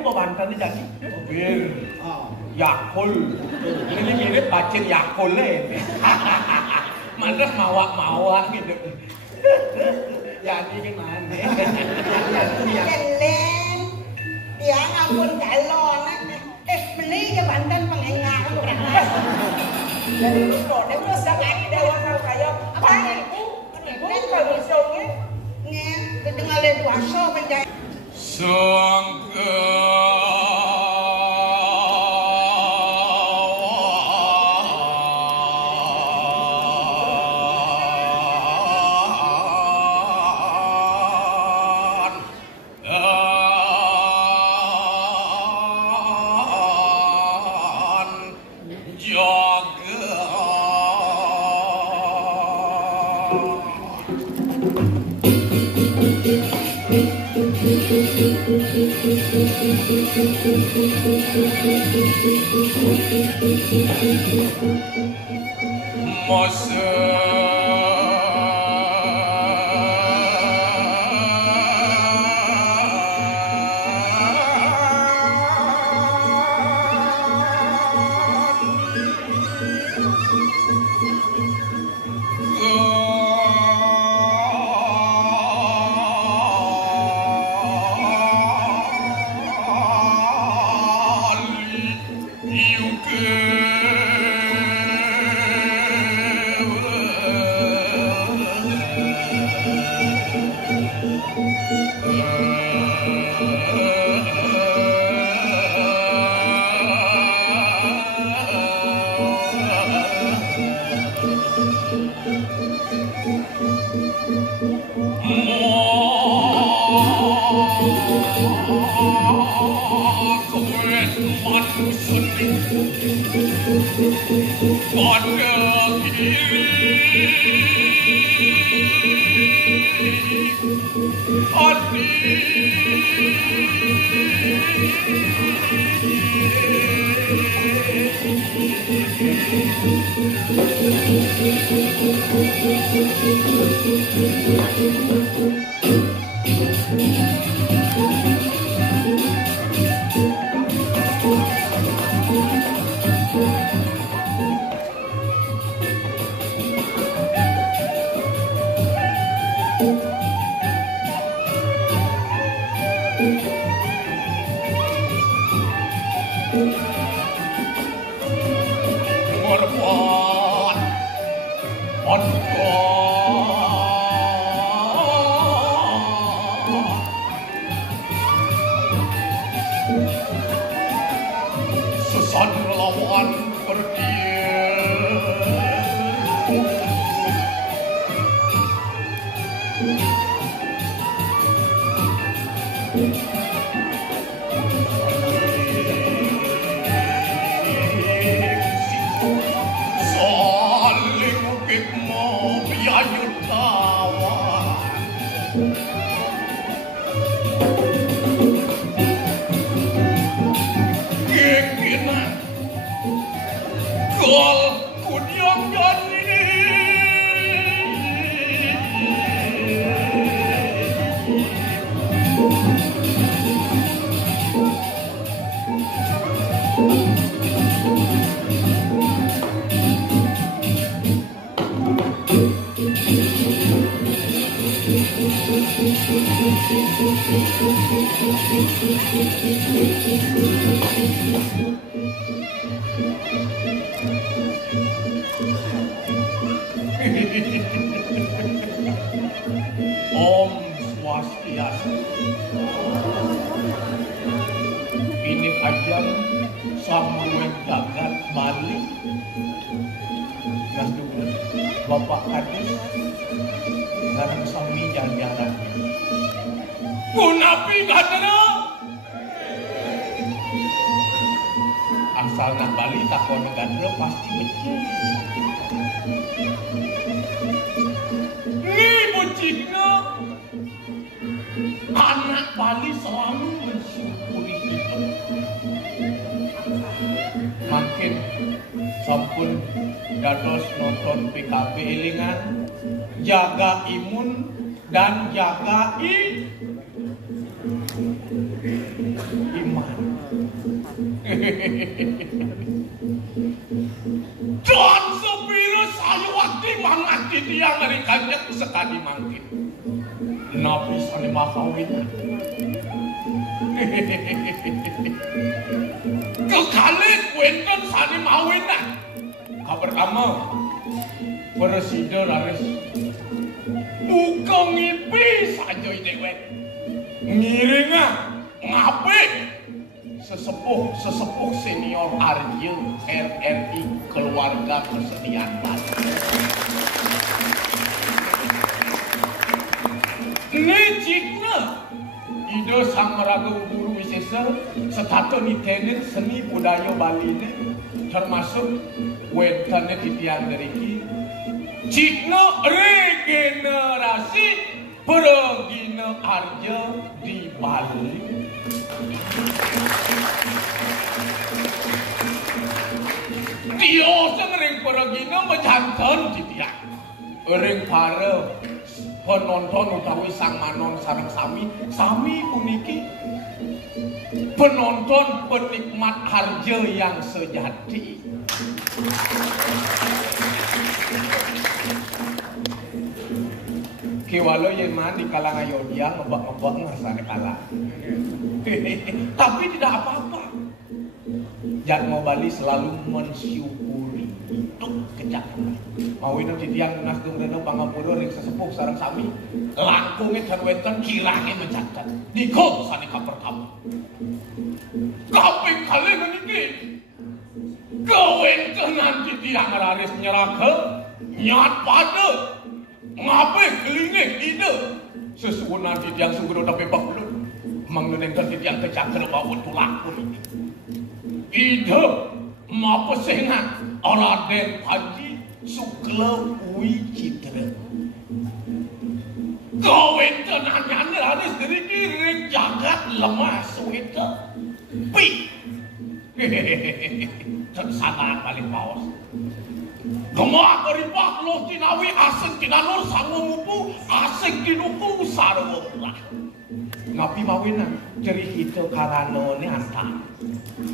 pembantannya jadi bir, yakul, ini mirip bacin yakul Mantas mawa gitu. Jadi gimana? Kelen, dia ngampun galon. Beli ke Banten pengengah aku berangkat. Dari kok, dia terus sekali dewa tahu kayak apa ibu? Ibu kalau songnya, kedengar le dua show penjahit. Om Swastiastu. Ini ajang Sambueng Gagat Bali. Dan juga Bapak Kadis dan Sami Jajaran. Punapi katanya. Asalnya Bali tak kono gandro pasti betul. Cina, anak Bali selalu mensyukuri itu. Makin sampun dados nonton PKB elingan, jaga imun dan jaga iman. John sepiro saya waktu mangati tiang dari kanjeng sekali mangkin. Nabi sani makawin. Kekalik wenten sani mawinan. Pertama, presiden harus buka ngipi saja dewek. Ngiringan ngapik sesepuh senior Arya RRI keluarga persediaan baru. Ini jikna ide sang meraga guru wisesa setato nitenin seni budaya Bali ini termasuk wetannya titian deriki jikna regenerasi pergina Arya di Bali. Dia sering pergina menjantan titian ring para penonton utawi sang manon sareng sami puniki penonton penikmat Arya yang sejati. Kiwalo yang mana di kalangan Yodia ngebak-ngebak ngasane kalah. Tapi tidak apa-apa. Jatmo Bali selalu mensyukuri hidup kejaksaan. Mau ini titian nasdem reno pangapura ring sesepuh sareng sami langkungnya dan wenten kirangnya mencatat. Diko sanika pertama. Kaping kali meniki. Kewentenan titian raris nyerake nyat pada ngapain kelingin ide sesuatu titian sungguh tapi bakul mengenengkan titian kecaker bawah tulang pun ide mau pesengan Raden Haji Sukla Wicitra kewentenannya harus dari diri jagat lemah suwita pi tersabaran paling bawah Gemah keribak loh tinawi asing tinanur sangumu asing tinuku sarwa pula. Ngapi mawinan ceri hito karano ni anta.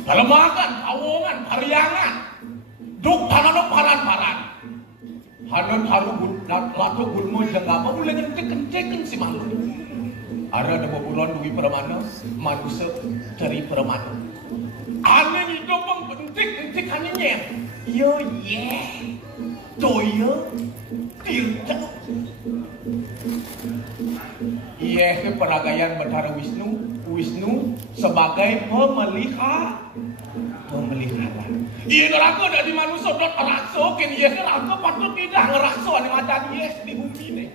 Kalemakan, awongan, pariangan, duk tanano paran-paran. Hanon haru lato gulmo jenggama mulai kenceng si malu. Ada beburon duwi permana, manusia ceri permana. Ane hidup penting hanya yo toyo tirta ke peragaian Bathara Wisnu sebagai pemelihara neraka dari manusia dot rakso ken neraka patut tidak ngerakso ane macan di bumi ini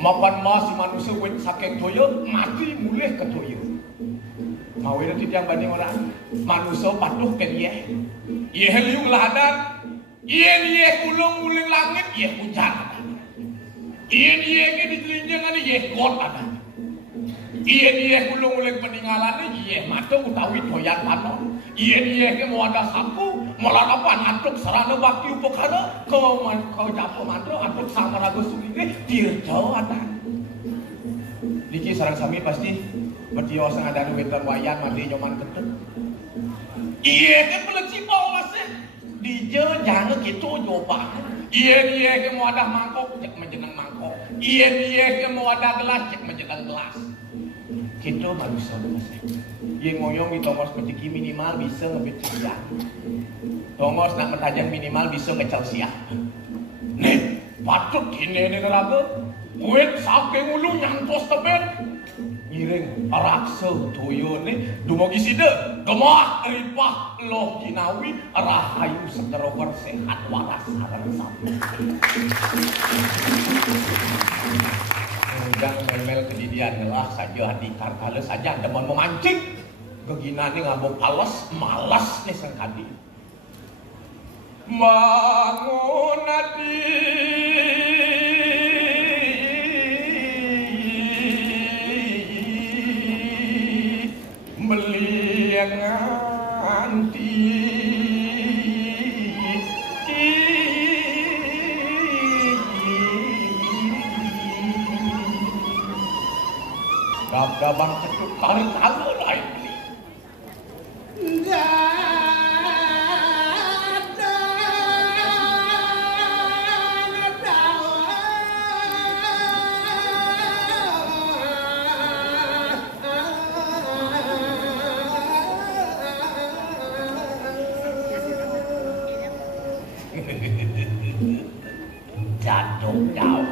mapan mas manusia wet sakit toyo mati mulih ke toyo mau itu yang banding orang manusia patuh ken liung ladan kulung muling langit hujan ke dijelinjangan got ada kulung muling peninggalan mata utawi toyan panon ke mau ada sapu melarapan antuk serana bakti upokana kau japo mantra antuk samarago sugih tirjau ada Diki sarang sami pasti bertio sang ada wetan wayan mati nyoman ketet ke peleci masih Dije jangan gitu coba. Iya ke mau ada mangkok cek menjenang mangkok. Iya ke mau ada gelas cek menjenang gelas. Gitu manusia masih. Iya ngoyong di tongos peciki minimal bisa ngebecik tongos nak mentajam minimal bisa ngecel siap. Nih patut kini neraka. Wet saking ulu nyantos tebet. Ngiring raksa toyo ni dumugi sida gemah ripah loh jinawi rahayu segerokan sehat waras sareng sami undang memel kejadian lah saja di karkala saja demen memancing begina ni ngabuk alas malas ni sengkadi bangun hati nganti Gabang cekut tarik lain enggak jauh.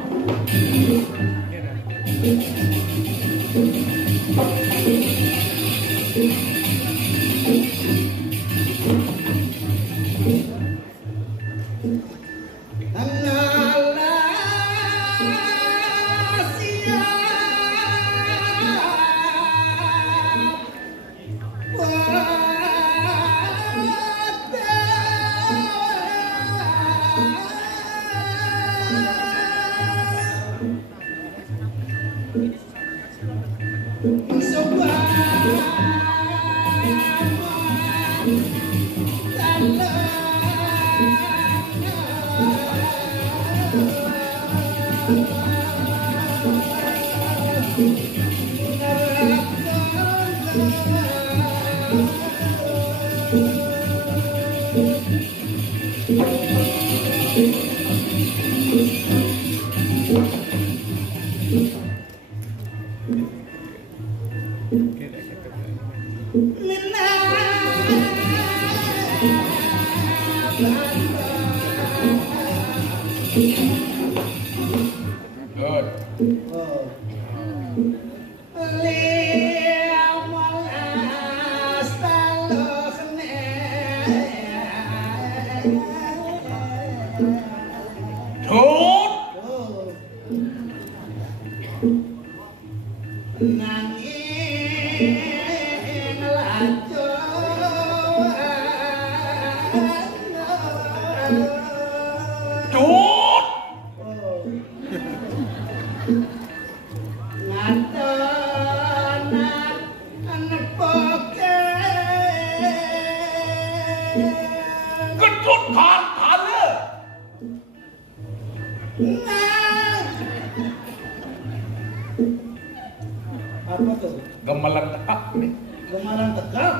Apa tuh? Gemelan tekap nih. Gemalan tekap.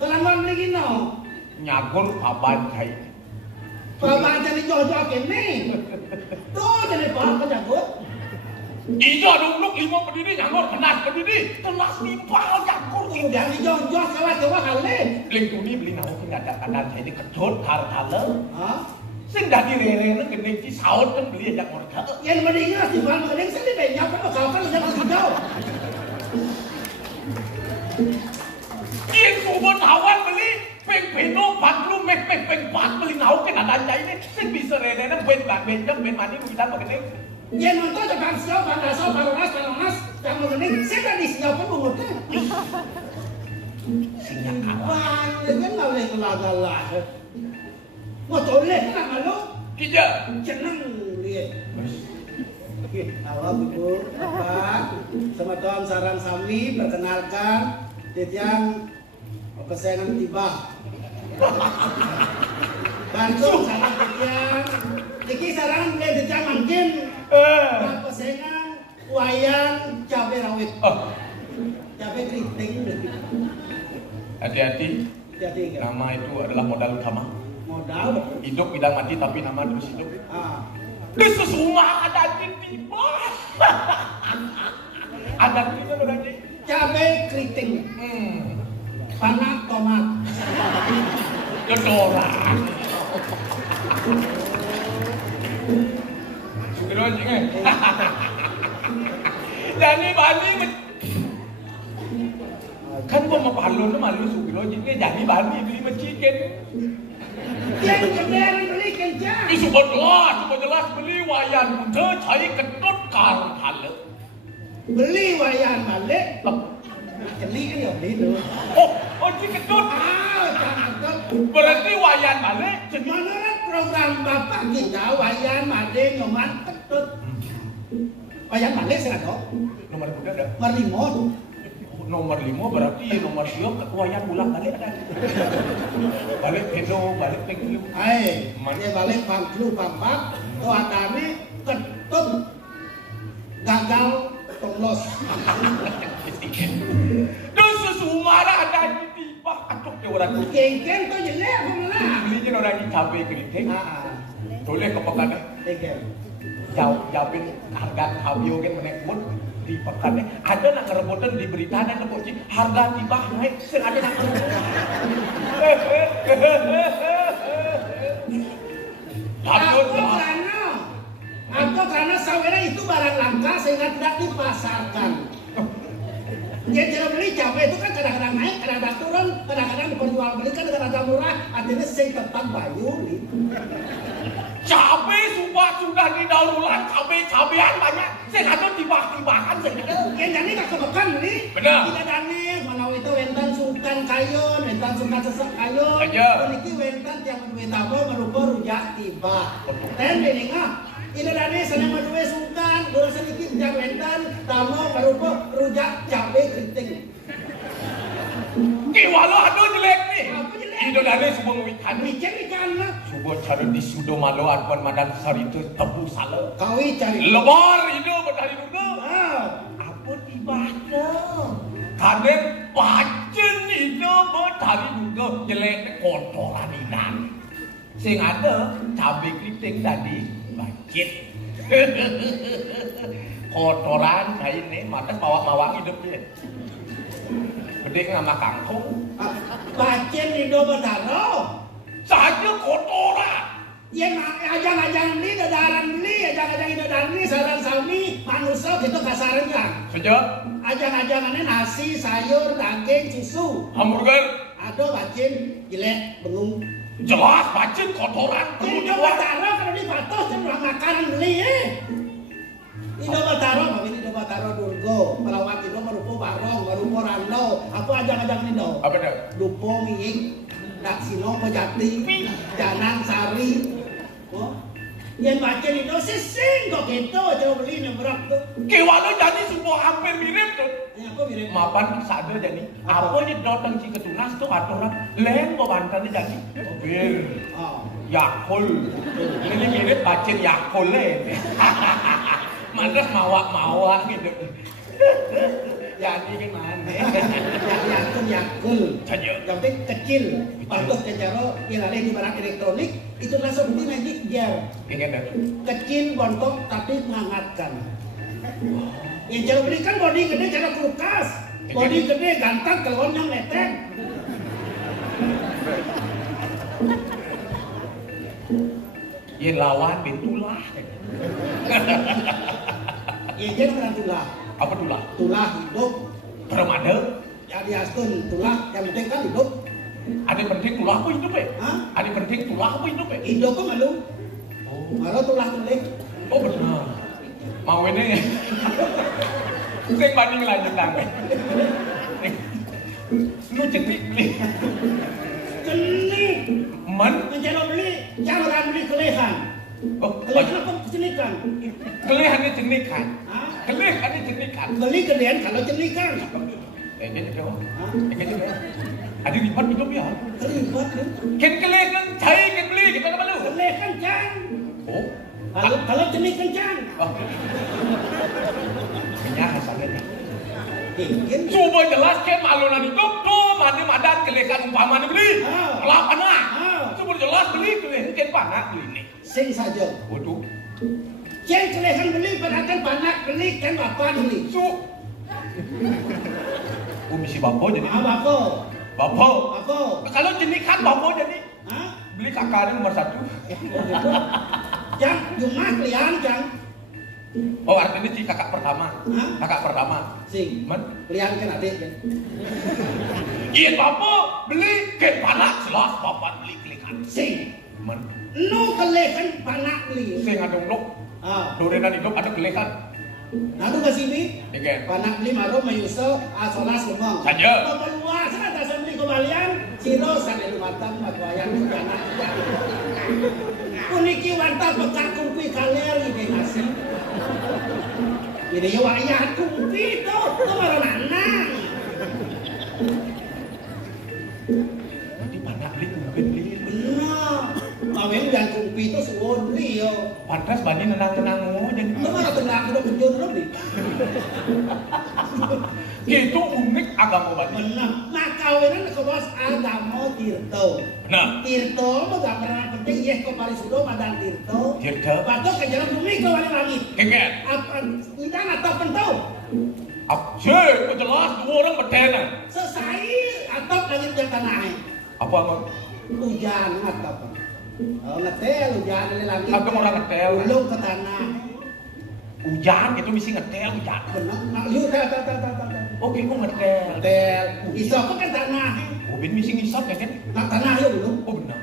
Kelaman lagi no. Nyagur papan kai. Papan jadi jojo kene. Tuh jadi pak kejagut. Iya dulu 5 berdiri nyagur kenas berdiri. Kenas nimpal nyagur. Tinggal di jojo salah coba kali. Lingku ini beli nahu sing ada kanan saya ini kedot hartale. Hah? Sing dadi rere gede ci saut kan beli aja orga. Yang mendingan di bawah mending sini banyak apa kau kan udah masih jauh. Kian kubon hawan beli peng peno patlu mek pat beli nahu kan ada aja ini sing bisa rere ben mani kita begini. Yang nonton jangan siapa panas yang mending saya tadi siapa mengurutnya. Sing kawan. Wah, dengan malah kelagalah. Mau toleh kan malu? Kita Senang lihat. Oke, awal ibu, bapak, sama Tuhan Saran Sami perkenalkan Titian kesayangan tiba. Bantu saran Titian. Iki saran boleh Titian mungkin. Kesayangan wayang cabai rawit. Cabai keriting. hati-hati. Jadi Nama itu adalah modal utama. modal. Hidup tidak mati tapi nama terus hidup. Di Sesungguhnya ada tiba. Ada kita berarti. cabai keriting. Panak tomat. Kedoran. Sugiro jeng. Jadi bani kan gua mau palun malu sugiro jeng jadi bani beli menciken. Yang kebenaran beli kerja. Isu jelas beli wayan muda cari ketut karang halet. Beli wayan balik. Beli kan ya beli tu. Oh cik ketut. Cakap. Berarti wayan balik. Menurut program bapak kita wayan made nyoman ketut. Wayan balik saya tahu. Nomor muda ada. Merimot. Nomor 5 berarti nomor 2 wayan pulang balik ada. Balik pedo, balik pengkelu. Dia balik pangklu pampak. Tuatane ketut gagal tonglos. Dosa sumara ada di tiba atuk ke orang. Kengken tu jelek apa malah? Beli je orang ini cabai keriting. Boleh ke pekan. Kengken. Jawabin harga kabio kan menaik pun di pekannya ada nak ngerebutan di beritanya nak cik harga tiba naik sengaja nak Apa kawinnya itu barang langka sehingga tidak dipasarkan. Yang jual beli cabai itu kan kadang-kadang naik, kadang-kadang turun, kadang-kadang diperjualbelikan, kadang-kadang murah, artinya sing tetap bayu nih. Cabai sudah didahulukan, cabai-cabean banyak. Saya ada tibah-tibahan saya. Yang jadi tak kebekan nih. Benar. Tidak dane, mana itu wentan sultan kayun, wentan sultan sesek kayun. Aja. Ini wentan yang menwetamo merupa rujak tiba. Dan dengar. Ini dane senang menuwe sultan, dulu sedikit rujak wentan, tamu merupa rujak cabai keriting. Kiwalo ada jelek nih. Apa jelek? Itu dari sebuah wikan. Wijen ikan lah. Sebuah cara di sudo malo arpan madan besar itu tebu salah. Kawi cari. Lebar itu berdari dulu. Apa tiba-tiba? Kadang bacen itu berdari dulu jelek kotoran inan. Sing ada cabai keriting tadi bacet. Kotoran kayak ini, matas mawang hidupnya. Gede nama kangkung. Bacen di Dobotaro. Saja kotoran. Yang ajang-ajang ini, dadaran ini, ajang-ajang ini, dadaran ini, saran sami, manusia gitu kasaran kan. Sejak Ajang-ajangannya nasi, sayur, daging, susu. hamburger Ada bacen, jelek, bengung. jelas bacet kotoran. Di Dobotaro kalau di Batos cenderung makanan beli Di Dobotaro, ini Dobotaro Durgo, pelawat itu merupa barong, merupa rando, apa ajang-ajang ini dong? Apa dah? Dupo, miing, Daksino, Pejati, Janang, Sari. Oh, yang baca itu sesing kok gitu, coba beli nomor tuh. Kiwalo jadi semua hampir mirip tuh. Ya aku mirip. Mapan sadar jadi. Apa ini datang si ketunas tuh aturan lain kok bantalnya jadi. Bir, Oh, Yakul. Ini mirip bacet Yakul Mantas mawak gitu. Jadi gimana? yakul. Saja. Yang penting kecil. Patut kecara yang ada di barang elektronik itu langsung beli magic jar. Ingat dah. Kecil, bontok, tapi menghangatkan. Yang cara beli kan body gede cara kulkas. Body gede, ganteng, telurnya letek. Ye lawan betulah. Yang jadi bukan tulah. Apa tulah? Tulah hidup. Bermada. Yang diastun tulah, yang penting kan hidup. Ada penting tulah apa hidup Hah? Ada penting tulah apa hidup Hidup kok malu. Oh, Malu tulah tulik. oh benar. Mau ini. Saya banding lanjut nang. Lu cetik beli. Cenik. Man. Menjadi beli, jangan beli kelehan. Oh, Kelehan apa cenikan? kelihan ini cenikan. Hah? Kelihan ini cenikan. Beli gedean kalau cenikan. Ini dia. Hah? Ini dia. Ada di depan hidup ya. Terlibat kan? Ken kelihan cai ken beli kita apa lu? Kelehan can. Oh. Kalau cenikan can. Oh. Kayaknya hasilnya nih. Mungkin. Coba jelaskan malunan hidup tuh mana madan kelihan umpama nih beli. Ah. Kelapa nak. Ah. Coba jelas beli kelihan ken panak beli ini. Sing saja. Waduh. Ceng kelehan beli, padahal panak beli, kan bapak beli. Su. Misi bapak jadi. Bapak. Bapak. Bapak. Kalau jenikan bapak jadi. Hah? Beli kakaknya nomor 1. Jang, jumlah kalian jang. Oh artinya si kakak pertama. Hah? Kakak pertama. Sing. Man. Kalian kan adik kan. Iya bapak beli ke panak jelas bapak beli kelikan. Sing. Man. Nu kelehan panak beli. Saya ngadung lok. Ah. Dorenan hidup ada kelikan. Nadu ke sini. Ikan. Panak beli maru mayuso asolas ngomong. Saja. Bapak luar sana tak beli kembalian. Ciro sana lu matang magwayang di anak. Puniki wanta pekat kumpi kaler ini ngasih. Jadi ya wayah kumpi itu baru nanang. Jadi panak beli mungkin beli. Benar. Mawin dan kumpi itu suwon beli yo. Pantas bani nenang-nenang mau jadi. Lu mana tenang udah penjur lu nih. Itu unik agama bani. Benar. Nah kawinan kewas agama Tirto. Nah. Tirto itu gak pernah penting ya kok parisudo madan Tirto. Tirto. Batu ke jalan bumi ke wali langit. Ikan. Apa indang atau pentau? Abjir, jelas dua orang berdena. Selesai atau langit yang tanah. Apa mau? Hujan atau oh ngetel hujan dari langit. Aku orang ngetel. Ulung ke tanah. Hujan itu mesti ngetel hujan. Benar. Nah, yuk ta. Oke, kok ngetel. Hotel. Isok kan tanah. Oh, ben mesti ngisap ya kan? Nah, tanah yuk belum. Oh benar.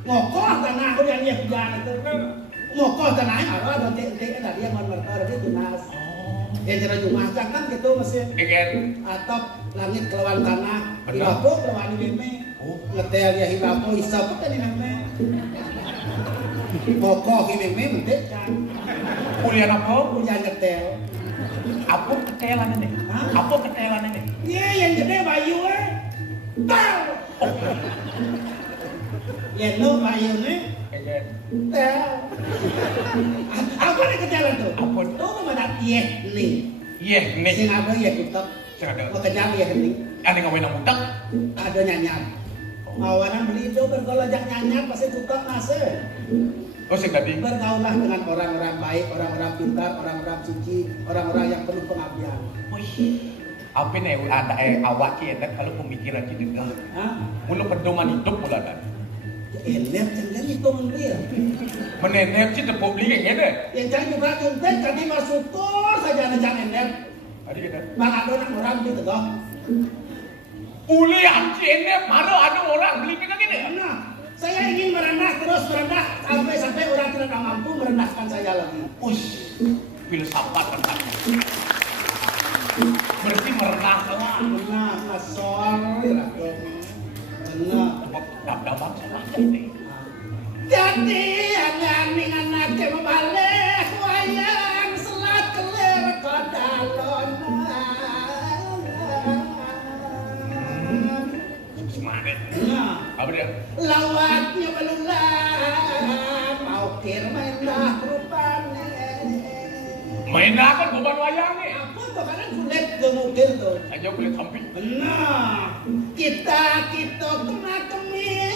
Ngokoh tanah ko yang iya hujan itu. Ngokoh tanahnya ada tete ada dia mereka dia tunas. Ya cara Jumat kan gitu mesin. Egen. Atau langit kelawan tanah. Benar. Hilako kelawan meme. Oh. Ngetel ya hilako isok kan meme. Ngokoh meme mentek kan. Kuliah apa? Hujan ngetel. Apa ketelan ini? Hah? Apa ketelan ini? Iya yang gede bayu Tel. Ya lo bayu Egen. Tel. Apa nih kejalan tuh? Apa? Tuh mana iya nih. Iya, nih. Sing ada ya kita. Sing ada. Mau kejar ya nih. Ada ngawen nang utak. Ada nyanyian. Mawanan beli itu berkolajak nyanyian pasti tukang nase. Oh, sing tadi. Bergaulah dengan orang-orang baik, orang-orang pintar, orang-orang suci, orang-orang yang penuh pengabdian. Wih. Apa nih ada awak ki kalau pemikiran ki degah. Hah? Mula pedoman hidup mula ada. Ener cenderung itu mendir. Menenek sih tepuk linging ya deh. Yang jangan juga tuntet tadi masuk tur saja jangan ener. Ada kita. Mana ada orang gitu toh. Uli anjingnya baru ada orang beli kayak gini. Nah, saya ingin merendah terus merendah sampai orang tidak mampu merendahkan saya lagi. Ush, filsafat tentang berarti merendah lah. Nah, sorry lah dong. Nah, Dapat salah ini. jadi anak kembali wayang selat kelir kodalon. Semangat. Nah, Apa dia? lawatnya belulang mau kirmendah rupanya. Main kan beban wayang nih. Aku tuh kadang kulit gemukil tuh. Aja kulit samping. Nah, kita kena kemih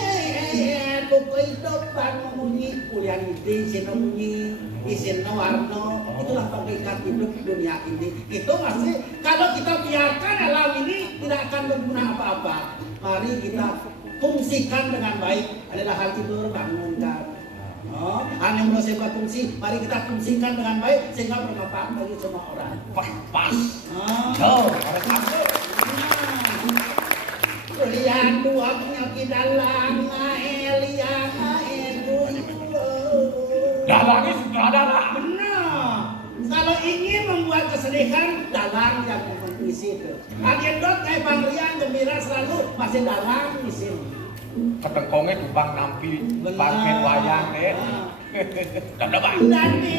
buku hidupan memunyi kuliah ini isin memunyi isin warno itulah hakikat hidup dunia ini. Itu masih kalau kita biarkan alam ini tidak akan berguna apa-apa. Mari kita fungsikan dengan baik. Adalah hal tidur bangunkan. Oh, hal yang belum saya fungsi, mari kita fungsikan dengan baik sehingga bermanfaat bagi semua orang. Pas. Oh. Jauh, harus masuk. Lihat dua penyakit dalam Elia itu. Dalangnya sutradara. Benar. Kalau ingin membuat kesedihan, dalang yang mengisi itu. Anekdot kayak Panglian gembira selalu masih dalang isi. Ketengkongnya tumbang nampi pakai wayang deh. Dan dapat. Dani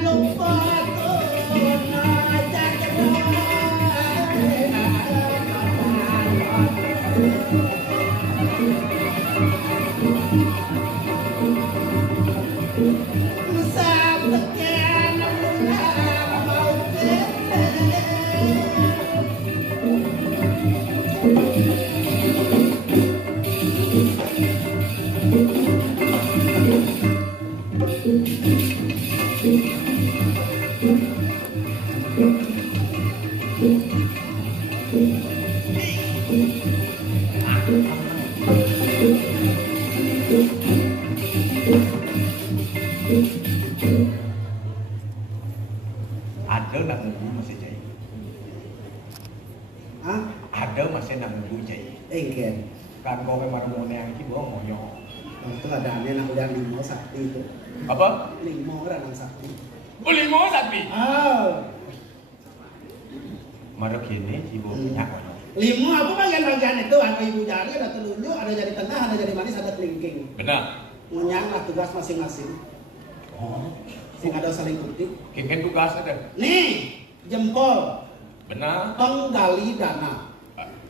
lupa tuh ngajak Ada nak nunggu masih jai. Hah? Ada masih nak nunggu jai. Engken. Kan kau memang mau yang itu bohong moyo. Itu ada aneh nak udah limo sakti itu. Apa? Limo orang sakti. Beli mau tapi. Oh. Marok ini ibu punya. Limo apa bagian-bagian itu ada ibu jari, ada telunjuk, ada jari tengah, ada jari manis, ada kelingking. Benar. Ngunyanglah tugas masing-masing. Oh, Sing ada saling kutik. kengken tugas ada. Nih, jempol Benar. penggali dana.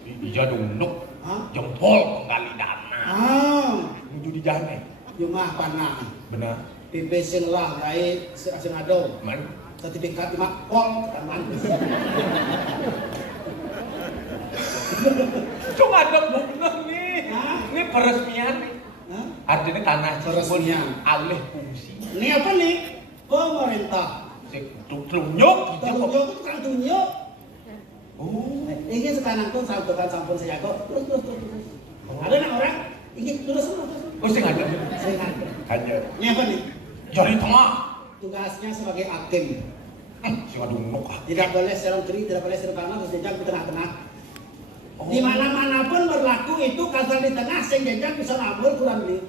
Ija dunduk. Hah? Jempol penggali dana. Ah, Menuju di jane. jumlah panah. Benar. Pipi sing lah gawe sing ado. Man. Sertifikat mak pol taman. Cuma ada bener nih. Hah? Ini peresmian nih. Hah? Artinya tanah Cirebon Peresmian. alih fungsi. Ini apa nih? Pemerintah. Tunjuk. Tunjuk itu kan tunjuk. Oh. Ini sekarang tuh sampai sampun saya kok terus. Ada nak orang ingin terus. Oh, sing ada. Saya kan. Aja. Ini apa nih? Jari tengah. tugasnya sebagai hakim. Si wadunuk. Tidak boleh serong kiri, tidak boleh serong kanan, harus jejak di tengah-tengah. Di mana-manapun berlaku itu kasar di tengah, sing jejak bisa ngabur kurang lebih.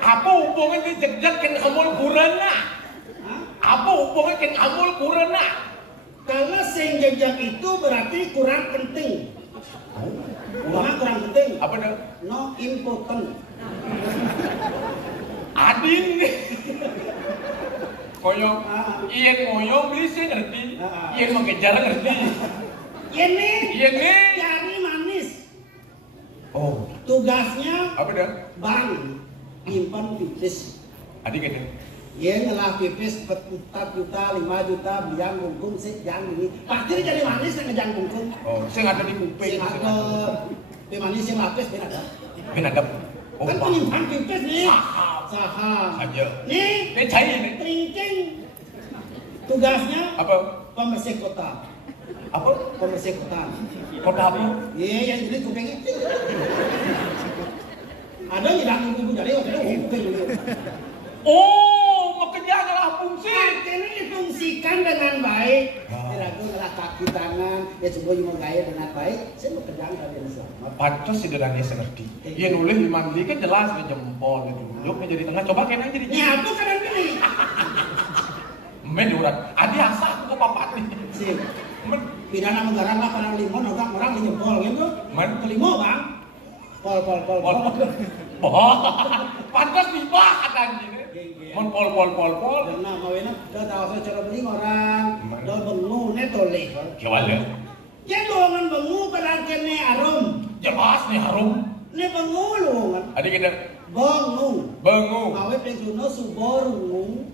Apa hubungan di jejak ken amul kurana? Apa hubungan ken amul kurana? Kalau sing jejak itu berarti kurang penting. Kurang penting. Apa dah? No important. Adin. Koyong, iya ngoyong beli sih ngerti. Iya mengejar ngerti. Ini Ini cari manis. oh Tugasnya apa dah? bang nyimpan pipis. Adik ini Ya ngelah pipis 4 juta, 5 juta, biang bungkung sih jangan ini. Pasti dia jadi manis yang ngejang bungkung. oh saya ada di kuping. Sing ada di manis yang lapis dia ada. Ben ada oh Kan Pak. penyimpan pipis nih. Saham Saham. saja. Nih Ben cai ini trincing. Tugasnya apa? pembersih kota. Apa? Pembersih kota. Kota apa? Iya yang jadi kuping itu. Ada yang ibu jadi kuping gitu. Oh, bekerja adalah fungsi. Artinya difungsikan dengan baik. Diragu ngelah kaki tangan, ya semua yang mau gaya dengan baik. Saya mau kerjaan kalian selamat. Pantas si Dedanya sengerti. Iya nulis di mandi kan jelas nih jempol gitu. Duduknya jadi tengah. Coba kena jadi. Nyatu kadang pilih. Men urat. Adi asa aku ke papat nih. Sih. Men. Pidana menggarang lah pada limon, orang nyempol gitu. Men. Kelimo bang. Pol. Oh, pantas tiba katanya. Mon pol. Nah, mawena udah tahu saya cara beli orang. Udah bengu netoleh. Gimana? Ya doangan bengu kadang kene arum. Jelas nih harum. Ne bengu luangan. Adik kita Bengu. bengu. Awet pensuno suborungu.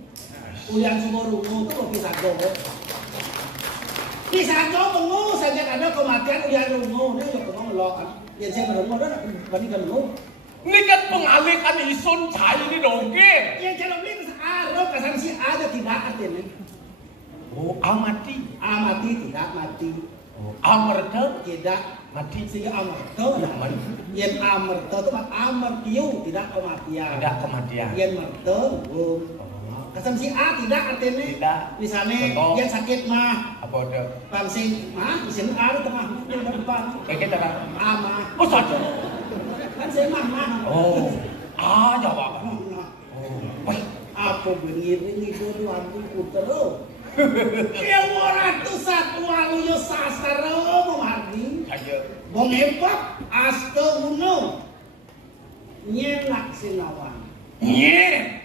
Ulian suborungu itu kok bisa gobo. Bisa bengu saja ada kematian ulian rungu. Ini ya kemang lokan. Yang saya berungu ada bandingkan bengu. Ini kan pengalihkan isun cai ini dongeng. Yang cara beli arah kesan si ada tidak artinya. Oh, amati. Amati tidak mati. Oh, amerta Tidak mati. sehingga amerta ya mati. Yang amerta itu kan amertiu tidak kematian. Tidak kematian. Yang merta belum. Kesan si A tidak artinya. Tidak. Misalnya Contoh. yang sakit mah Apa ada? pangsing mah di sini A di tengah yang depan. Kayak cara. Ama. Oh saja. Kan saya mah. Oh, jawab. Nah, Oh, baik. apa begini itu aku puter. Ya orang tu satu alu yo sasaro memardi. Aja. Bong hebat asto uno. Nyenak sinawan. Nye.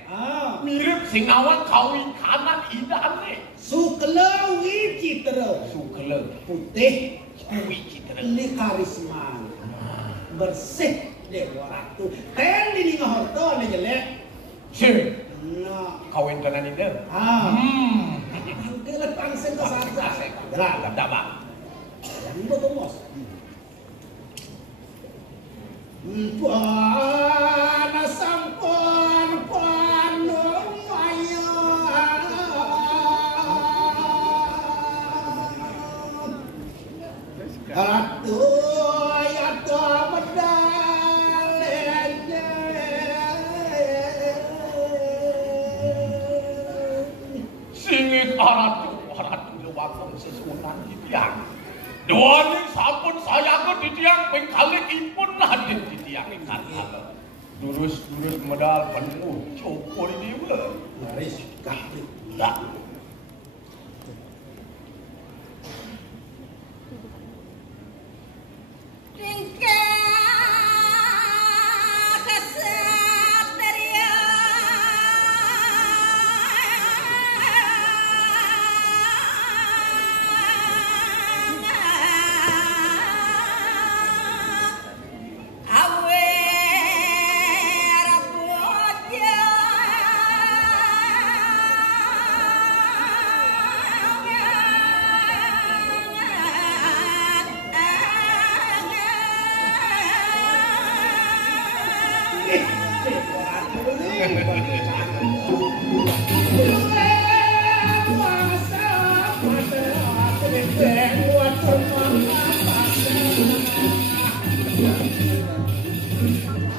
Mirip Singawan kawin kanan idane. Suklewi citra. Sukle. Putih. Kuwi citra. Ini karisma. Bersih dewa ratu. Ten di ngahorto ane jelek. Si. Nah. Kawin kanan itu. Kira pangsen ke saja. Lah, dapat. Yang itu mos. Puana sampun panung ayo. Atuh ya tuh medal. Singit aratu lewakon sesunan di tiang. Dua ini sampun saya ke di tiang pengkalik impun hadir di tiang ikan. Durus modal penuh copor ini ber. Laris kahli. Tak.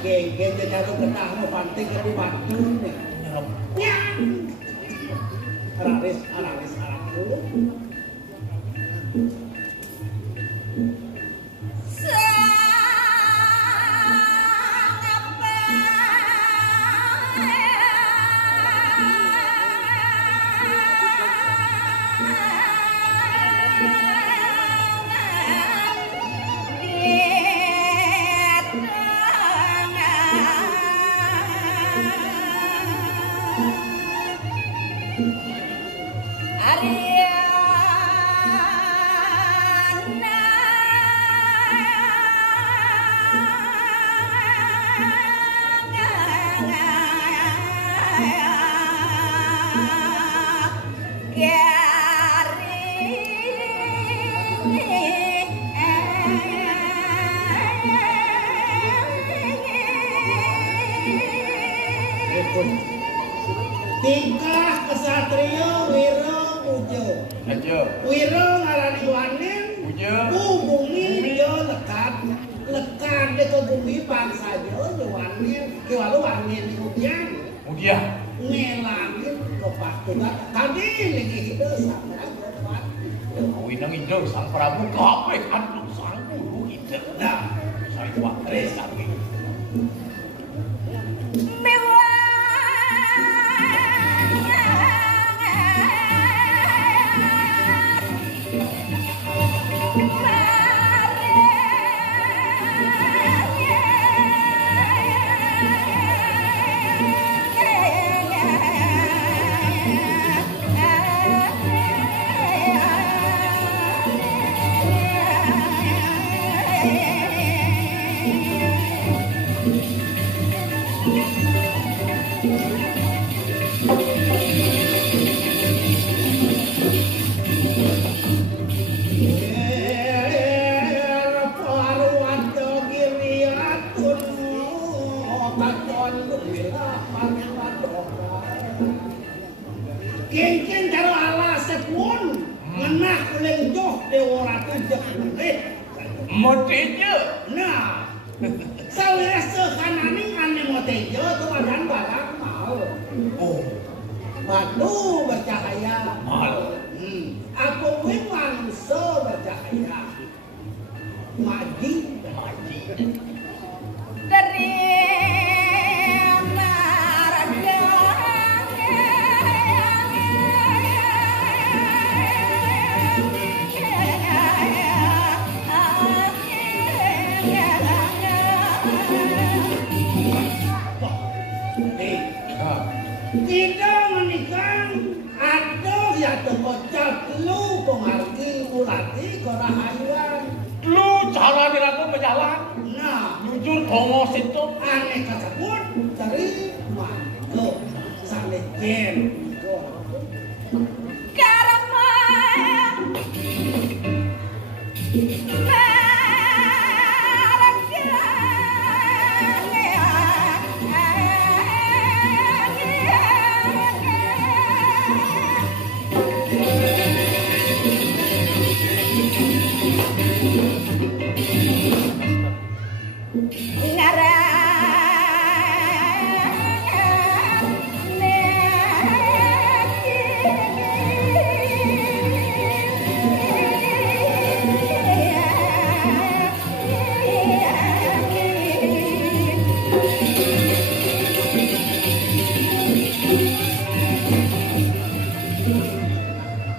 Geng-geng jatuh kenah mau panting ke batu nih. serem. Ya. Araris araku. Tingkah kesatria Wiro Mujo. Aja. Wiro ngarani wanin. Mujo. Bumi yo lekat. Lekat de ke bumi bangsa yo wanin. Ke walu wanin kemudian. Kemudian Ngelangin ke patungan. Tadi lagi hidup sampai keempat. Winang Indra Sang Prabu kabeh kandung sang guru Indra. Nah, saya wakil saking Kengkeng karo alase pun ngenah lenjoh dewa ratu jek moteje. nah sawire sekanane ane motejo tumadan barang mau Oh, batu bercahaya mal. aku kuwi manusia bercahaya maji Maji. dari marga Nah, tidak menikah aduh ya kocak lu pengarti mulati kerahayuan lu cara diraku berjalan. nah Jujur dongo situ. aneh kasebut dari mantu sane jen karma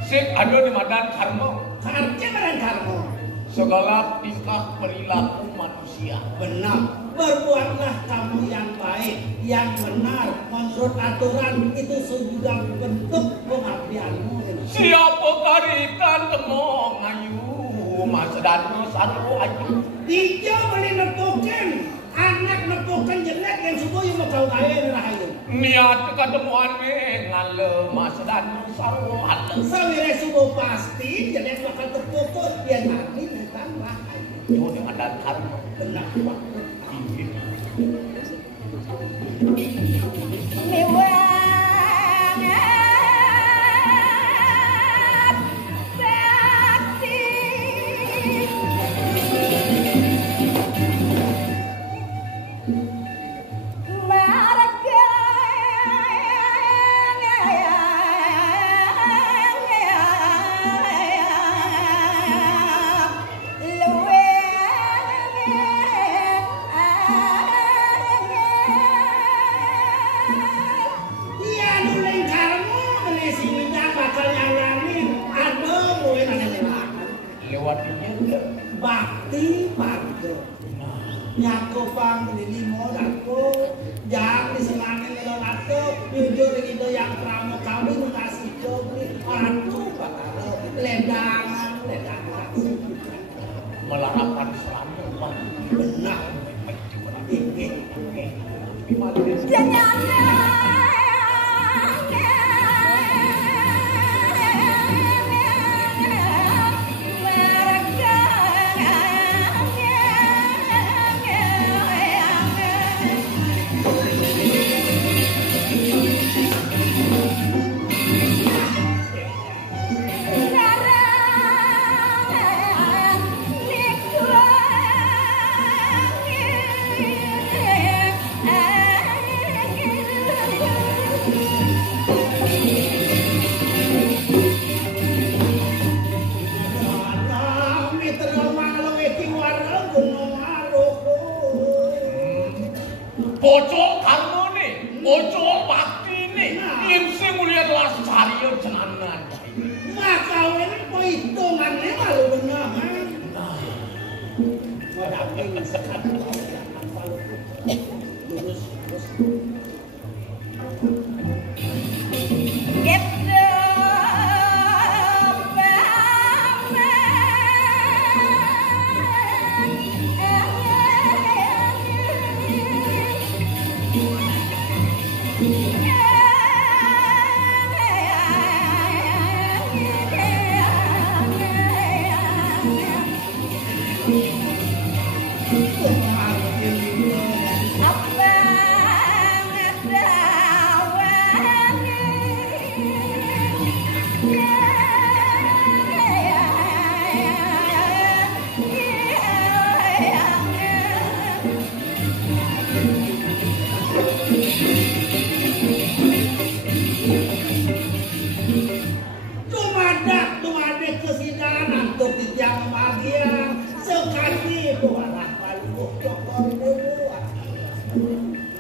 Sik ada di madan karma. karena barang karma Segala tingkah perilaku manusia. benar berbuatlah kamu yang baik yang benar menurut aturan itu sudah bentuk pengabdianmu Siapa karikan temong ayu masa dana satu ayu. dia boleh nepokan anak nepokan jelek yang subuh yang mau kau kaya rahayu Niat ketemuannya ngale masa dana satu ayu. sawire subuh pasti jelek bakal terpukul dia nanti nekan rahayu Itu di madan karma. benar Ini. parjo. Nyako pang limo dako. Yang disenangin kalau lato, jujur itu yang pramu kami ngasih cokri. Aduh, bakal ledangan. Melarapan selama Benar. Bocok kamu nih, bocok bakti nih, yang sing mulia Lastari yo cenanan. Maka ini perhitungannya malu benar. Mau sekali lurus.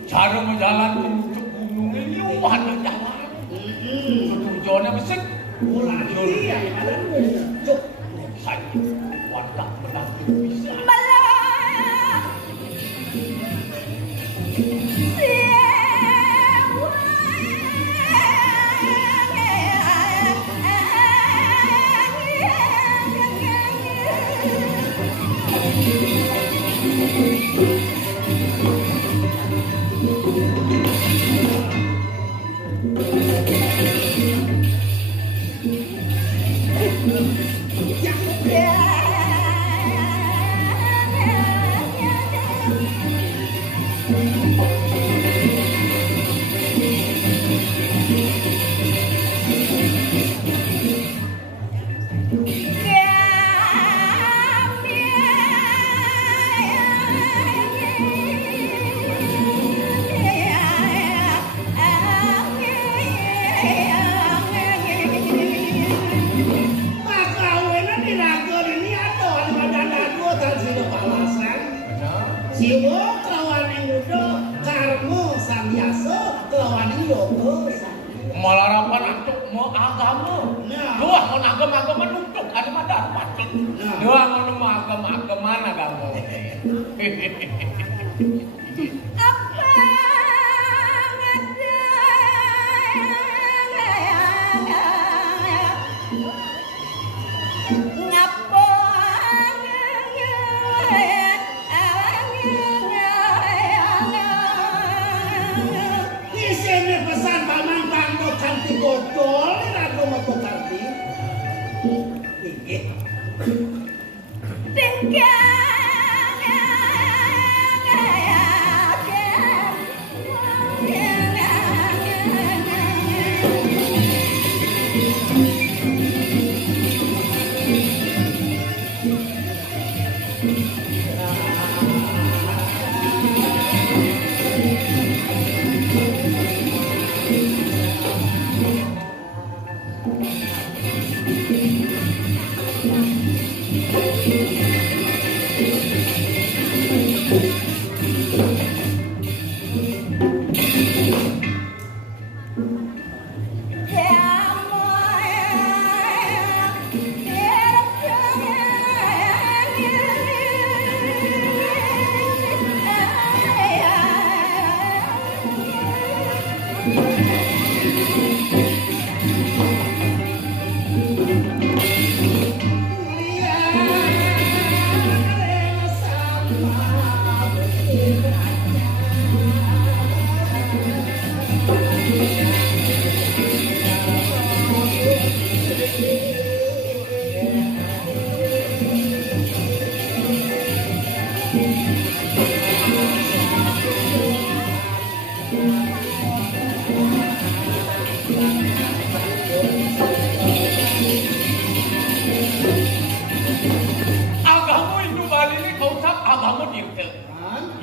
Cara menjalankan ke gunung ini luar jalan. Tujuannya besar. Mulai dia ada cuk Saya wadah menang bisa. Siwo kelawaning Yudo karmo sanyaso kelawaning Yogo Malarapan antuk mau agama. Dua mau agama nuntuk ada madar patik. Dua mau agama agama. Botol ini aku mau pokardi. Agamu itu balik ini kau cap agamu dirte.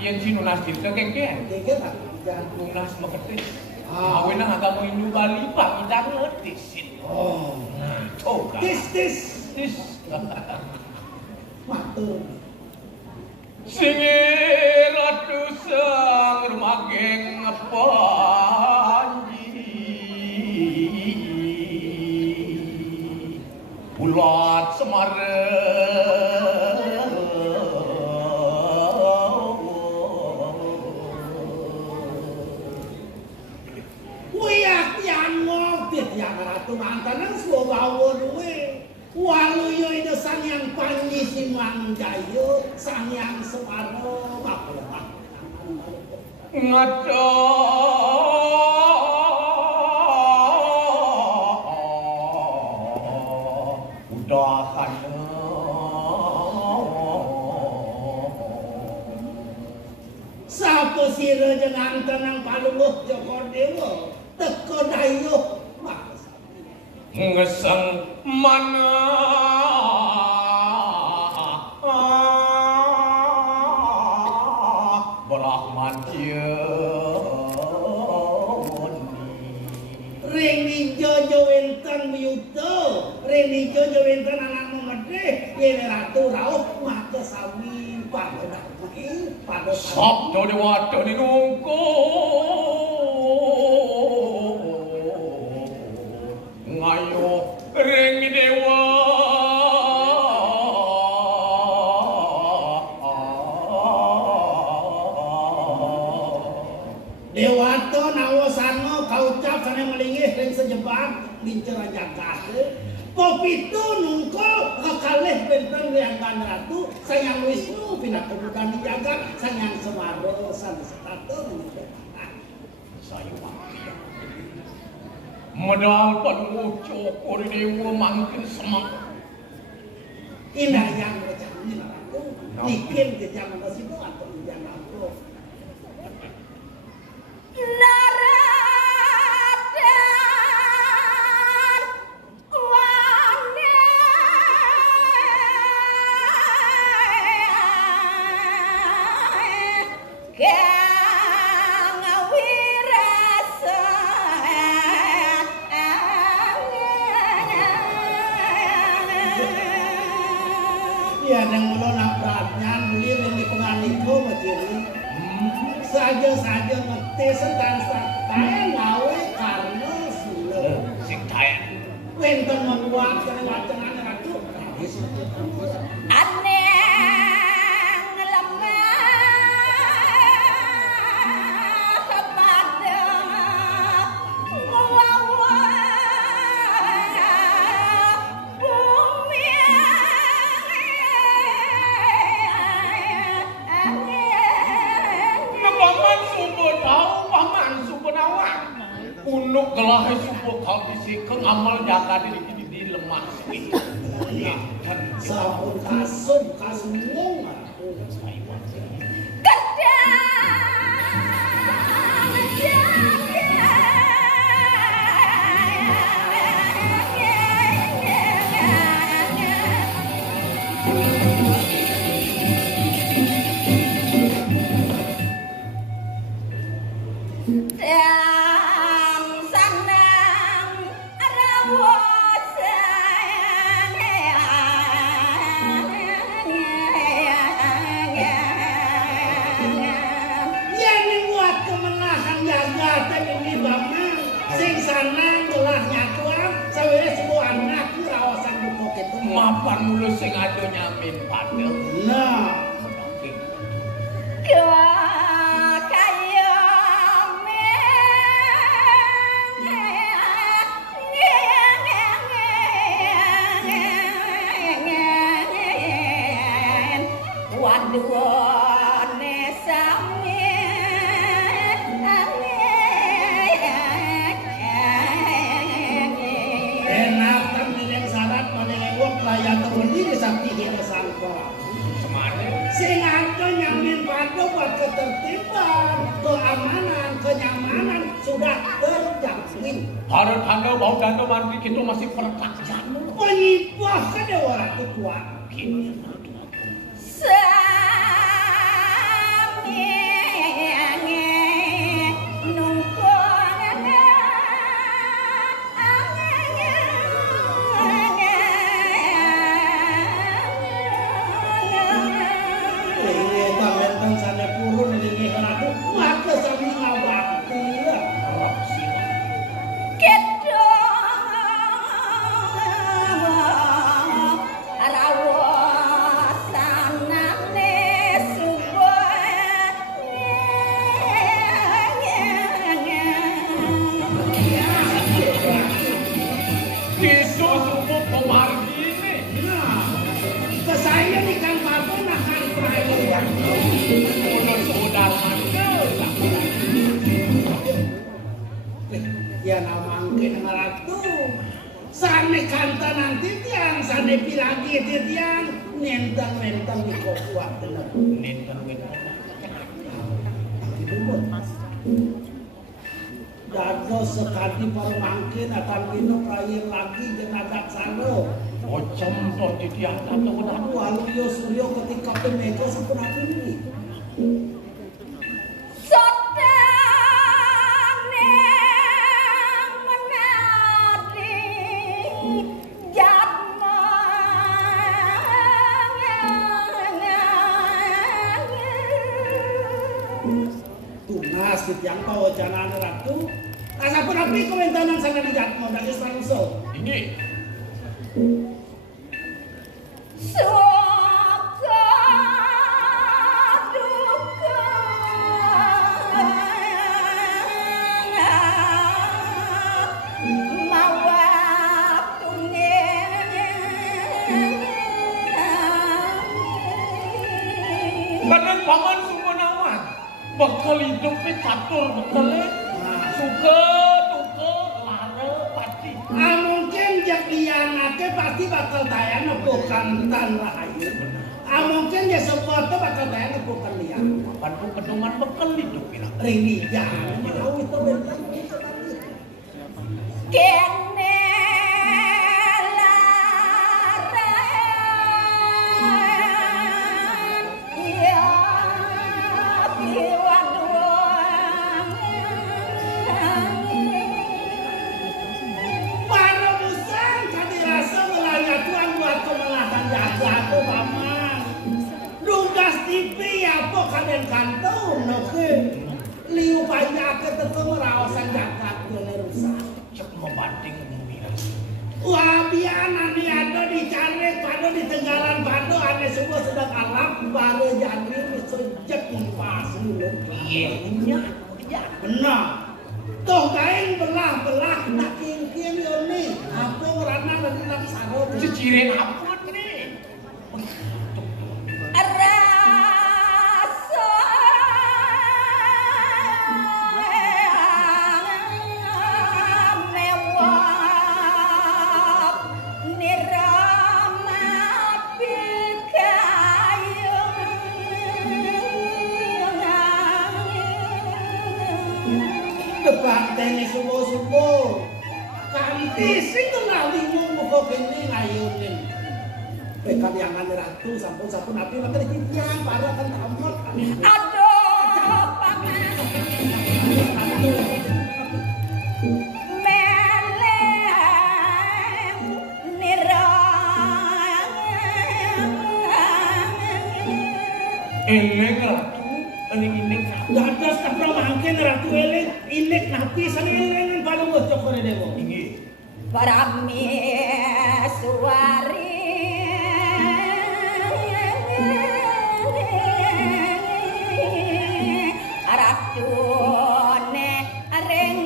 Yang si nunas dirte kengke. Kengke tak? Jangan nunas mengerti. Awena agamu itu balik pak kita ngerti sih. Oh, coba. tis. Matur. Singir atu sang rumageng panji bulat semare Wiyak yang ngopit yang ratu mantanan slogawo duwe waluyo itu Sangyang Panji Simanggayo Sangyang Semaro Bapak ngaco udahan Sapo sira jenang tenang palungguh Joko Dewa teko dayuh ngeseng mana berahman Reni Jojo Wenten Miyuto Reni Jojo Wenten anak mengerti Yene Ratu Rauh maka sami pada sabdo dewa doni nungku ngayo rengi dewa Dewato nawasano kaucap sana melingih ring sejebak lincir jagat Popito nungko kakalih benteng Riangan Ratu Sayang Wisnu pindah kebudan dijaga Sayang Semaro sang setato saya wakil medal panuco kori dewa mangkin semak indah yang bercanggih Ratu bikin ke jangan situ atau jangan aku ya dan mulo napratnya beli di pengaliko macam saja ngerti sedang kaya ngawe karena silo sing kaya wenten membuat wacangan Ratu unuk gelah subuh kau disikeng amal jaga diri di lemah sih. Sampun kasum mapan mulu sing ado nyamin padel. Nah, sing ado buat ketertiban, keamanan, kenyamanan sudah terjamin. Harus bau danau mandi itu masih perkajan. Penyibah kan ya orang itu kuat. Ya namangke ngaratu sane kanta nanti tiang sane pilagi tiang nentang di kuat bener Nentang Dago sekali parmangkin akan minum rayin lagi jenagat sano. Ocem toh di tiang tato udah. Walu yo suryo ketika penego sampun aku ini. Tunas di tiang tahu jangan ratu. Asapun api komentaran sana di jatmo dan ispanso. Ini. Karena paman semua nawan, bakal hidupnya catur betul suka duka lara pasti. Mungkin jak dianake pasti bakal tayang bukan tan rahayu. Mungkin ya sesuatu bakal tayang bukan liang. Kapan pun kedungan bakal hidup bilang. Rini jangan mau itu bentar. Kene kalian kantung noke liu banyak ketemu rawasan jagat boleh rusak Cek membanding mobil. wah biana nih ada di Cane pada di Tenggalan Bado ada semua sedang alap baru jadi sejak impas Iya benar toh kain belah nak kingkin yoni apa ngerana lagi nak sarot cicirin apa nih? Teni subuh-subuh kanti sing ngalimo muga kene ngayunin bekal yang ratu sampun api maka ditiang para kan tamat aduh paman melem nirang Eleng ratu, eling dadas kapro mangken ratu eleng inek napi sane eleng balu cokore dewo inggih. Parami suari Aratune areng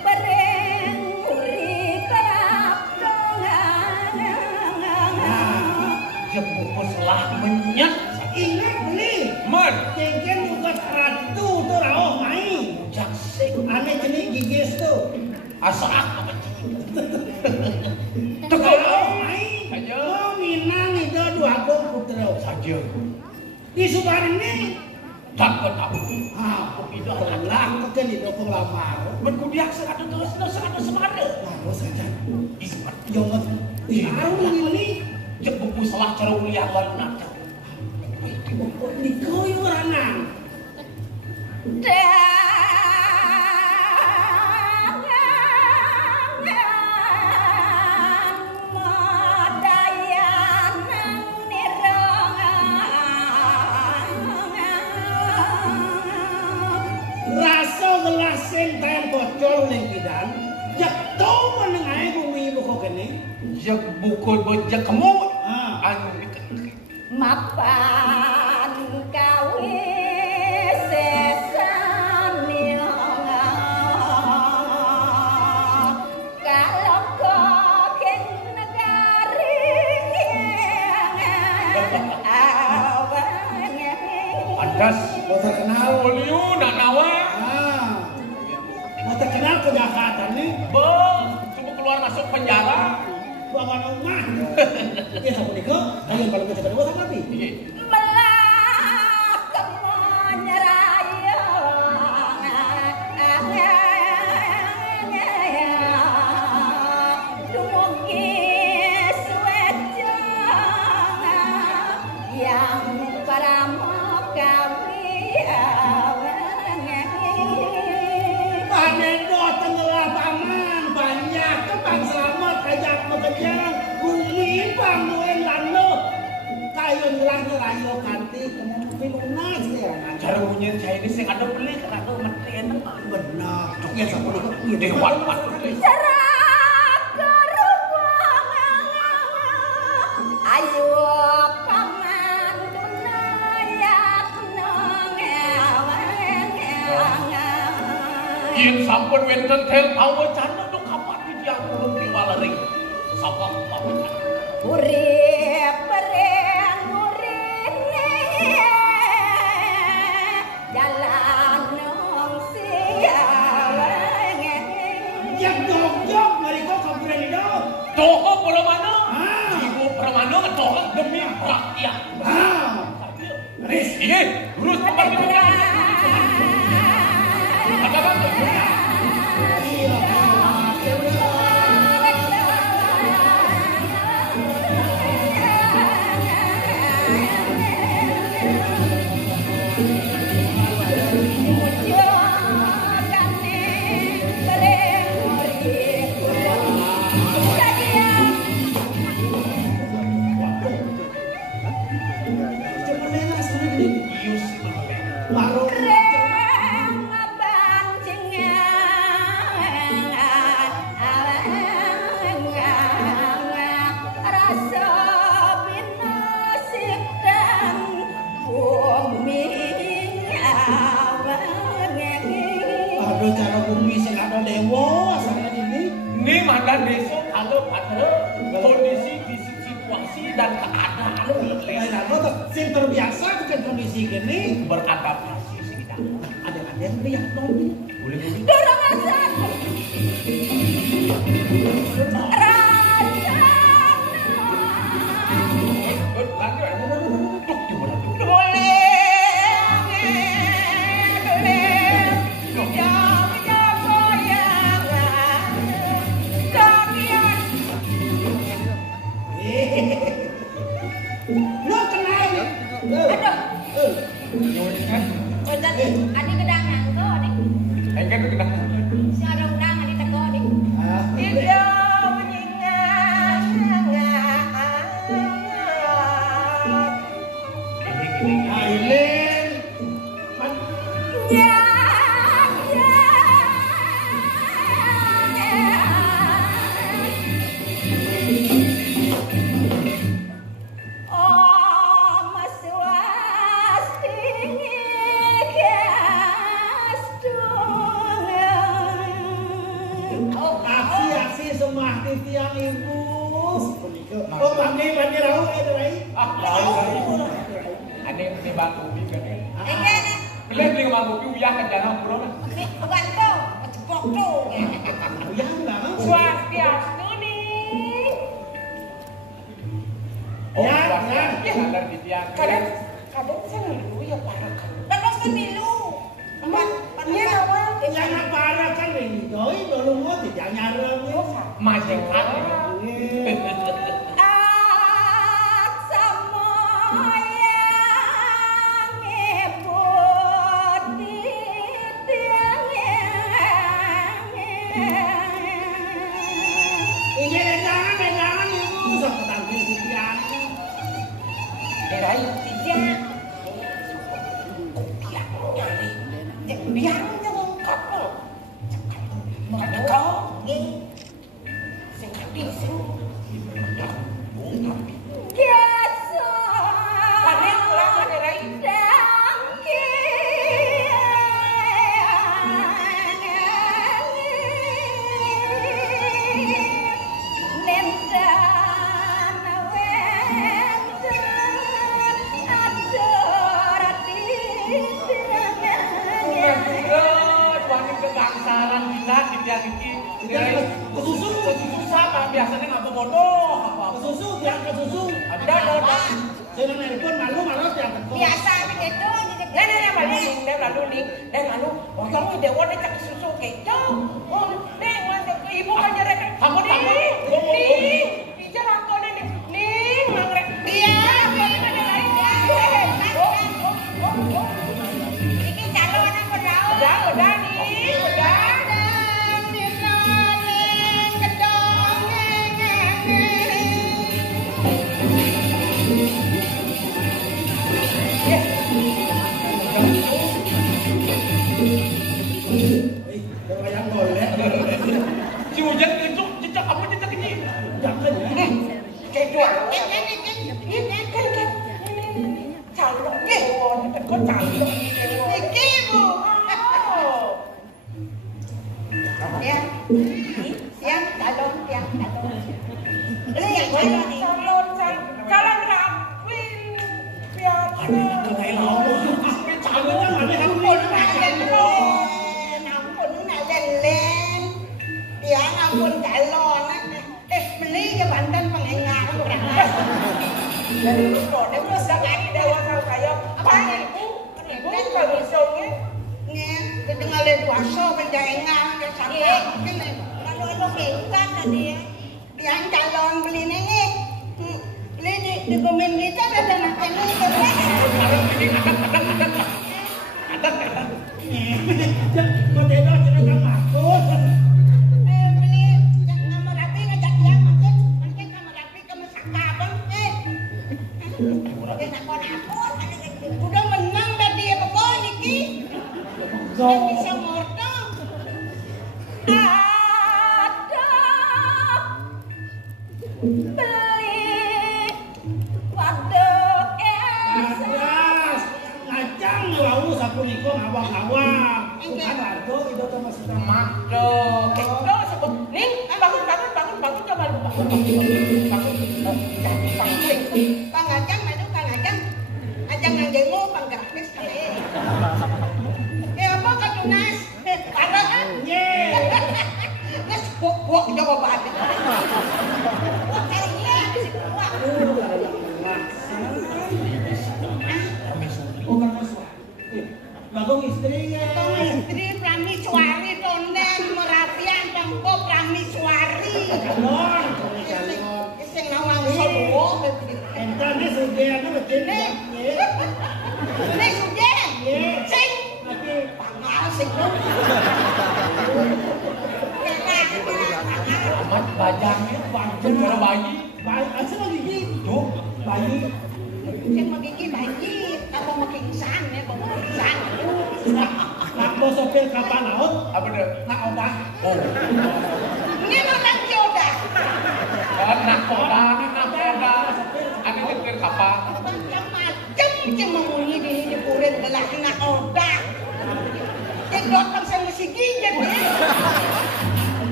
pereng uripap Jebuk selah menyet inek beli men kengken juga ratu tuh rao main jaksik aneh jenis gigis tuh asa apa rao main Ayo. oh minang itu dua putra saja. di Subarni Tak tahu. Itu adalah kan itu pelamar. Berkudiak serada terus serada. Lalu saja. Ismat. Jangan. Tahu ini. Cek buku salah cara uliah baru nak. Ini kau yang ranang. Rasa gelas yang bocor ning bidan, jak tau menengai bumi buku kene. Jak buku bojak kamu. Anu mapan kawi sesamil kalau kau negari Andas Mau terkenal, Liu nak nawa. mau terkenal kejahatan nih. Cuma keluar masuk penjara. Bawa rumah. Ya sama Niko, ayo kalau kita berdua sama Nabi. melah kemenyeraya dumugi suweja yang paramo kawi Panendo tenggelam paman, banyak kebang selamat kajak mengenyang, bumi bangun lano, kayu nyelang rayo kanti, kemudian lunas ya. Cara bunyi saya ini sing ada beli karena aku menteri enak. Benar, ya sama Niko. Dewan Pak. ayo paman dunayak Yen sampun wenten tel pawacana dok kapan didiang ulun riwalering. Sabab pawacana. urip pereng urine jalan nong siaweng Yang jog-jog mereka kaburan itu. Toho Pramana. Jiwa Pramana toho demi rakyat. Riz, ini urus tempat kita. Ada apa? Aduh cara bumi sing ada dewa asalnya ini. Ini mandan desa kalau pada kondisi situasi dan keadaan Sing terbiasa dengan kondisi gini beradaptasi sekitar. ada yang teriak dong. Boleh boleh. dorong asal Lo kenal nih. Adi gedang nangko nih. Engken kita. Si ada udang adi teko nih. Iya. Aileen. Ya. Oh, maswasti Aksi semah tiang ibu. Oh, panggil panggil rau ada rai. Ane ini batu bikin. Enggak, Beli beli batu uyah kan jangan pulang. ini bukan tuh, cepok tuh. Ya enggak. Swastiastu nih. Ya, ya. Ada di tiang. Kadang saya dulu ya para kan. Dan mas milu. Iya apa? Yang para kan ini doi belum mau tidak nyareng. Majikan.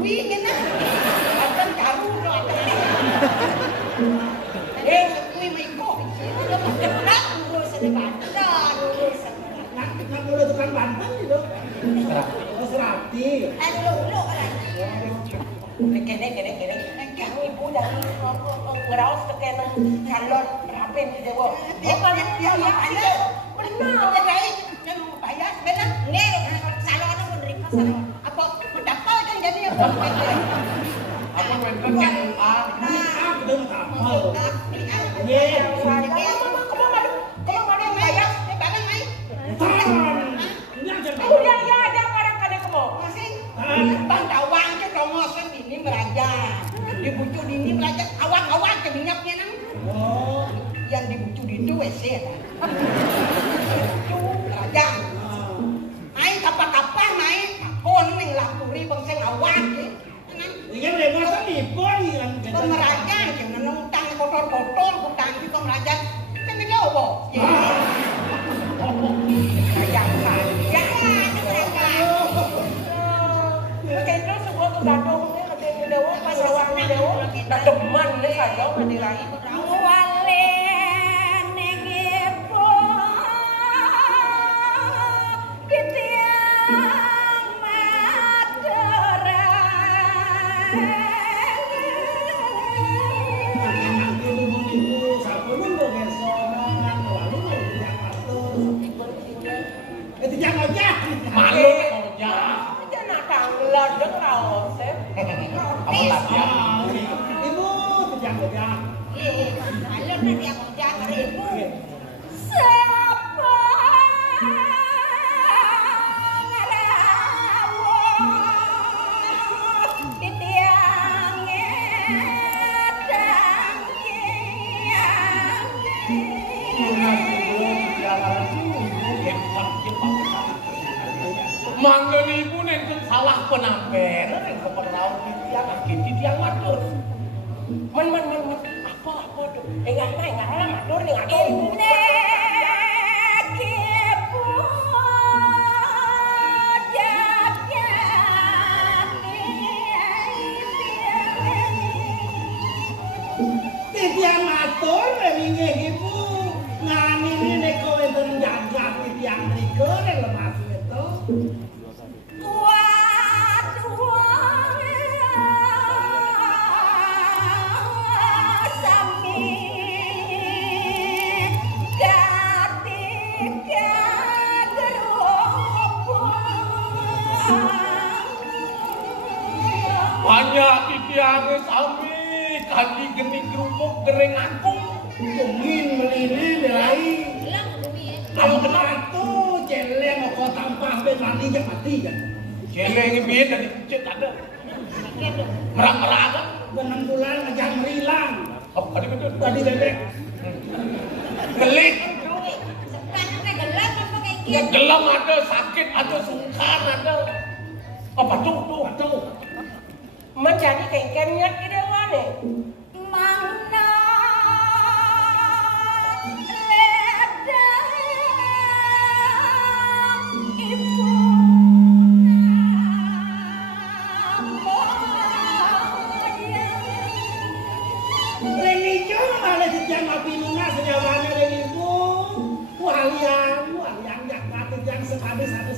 wingin ah. Akan karu lo akan. Kui may ko. Nak urus sa Banten, urus sa. Nak ulo tukang Banten itu. Oh, Serati. Ulo kan. Kene. Kang ibu dari ngeraos ke kene calon rapen di dewa. Bukan dia ya. Benar ya baik. Bayar benar. Nger salon menerima salon. Apa mendapatkan jadi apa? Apa bener kan? Betul apa? Kamu mau bayar? Barang mai. Udah ya ada barang kada kamu. Masih. Bang tawang ke promosi ini meraja. Dibucu ini meraja awang-awang ke minyaknya nang. Oh, Yang dibucu itu WC kan. Itu meraja. Ai kapan-kapan mai pon ning lapuri bangsa awang ke. ini kan dia masa nipon kan. Pemeraja jangan nentang kotor-kotor hutang di pemeraja. Kan dia apa? Meraja kan. Ya, meraja. Kayaknya sebuah kegadong ni katanya dewa pas rawang dewa. Nak deman ni saja mendirai. Wale negepo kitiang Malu oja. Jangan nak tanglan dengar sep. Kamu latihan. Ibu tidak kerja. Kalau nanti aku jangan ibu. Siapa ngarawat di tiang edang Mangga ibu neng salah penampen, neng keperlaut tiang kaki tiang matur. Man apa tu? Enggak lah matur ni ada. Tiang matur wingi ibu ngani ini kau enten jagat tiang riko nek lemas itu. Banyak tiang sami kaki geni kerupuk gereng aku. Mungkin melini nilai. Kalau kena itu celeng kau tampah ben mati je mati kan. Jeleng biar dari kucing ada. Merang-merang kan? 6 bulan aja merilang. Oh, tadi betul. Tadi bebek. Gelik. Gelap Gelam ada, sakit ada, sungkan ada. Apa tuh? Tuh. Menjadi kengkennya ke dewa ni. mana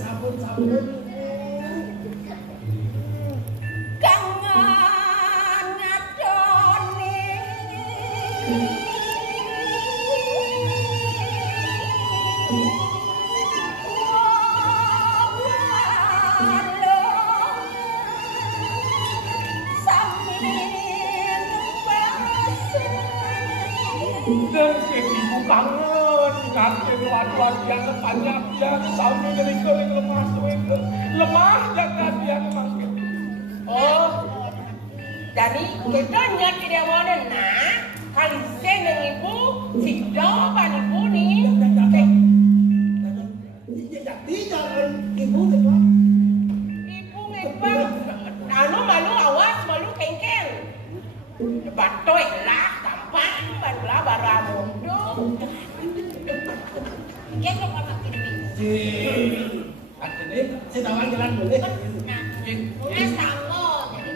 sabun. kangen ngadoni Dan ibu kangen ngatin waduan yang panjang yang saumi dari kering lemah suwe lemah jangan yang makin. Oh, jadi kita nyat tidak mau nah kali saya dengan ibu si jawaban ibu ni. Jadi jangan ibu itu. Ibu ngebang, anu malu awas malu kengkeng. Batoy lah, tampan, barulah baramundo. kita apa kini Artinya saya tahu jalan boleh. nah sama jadi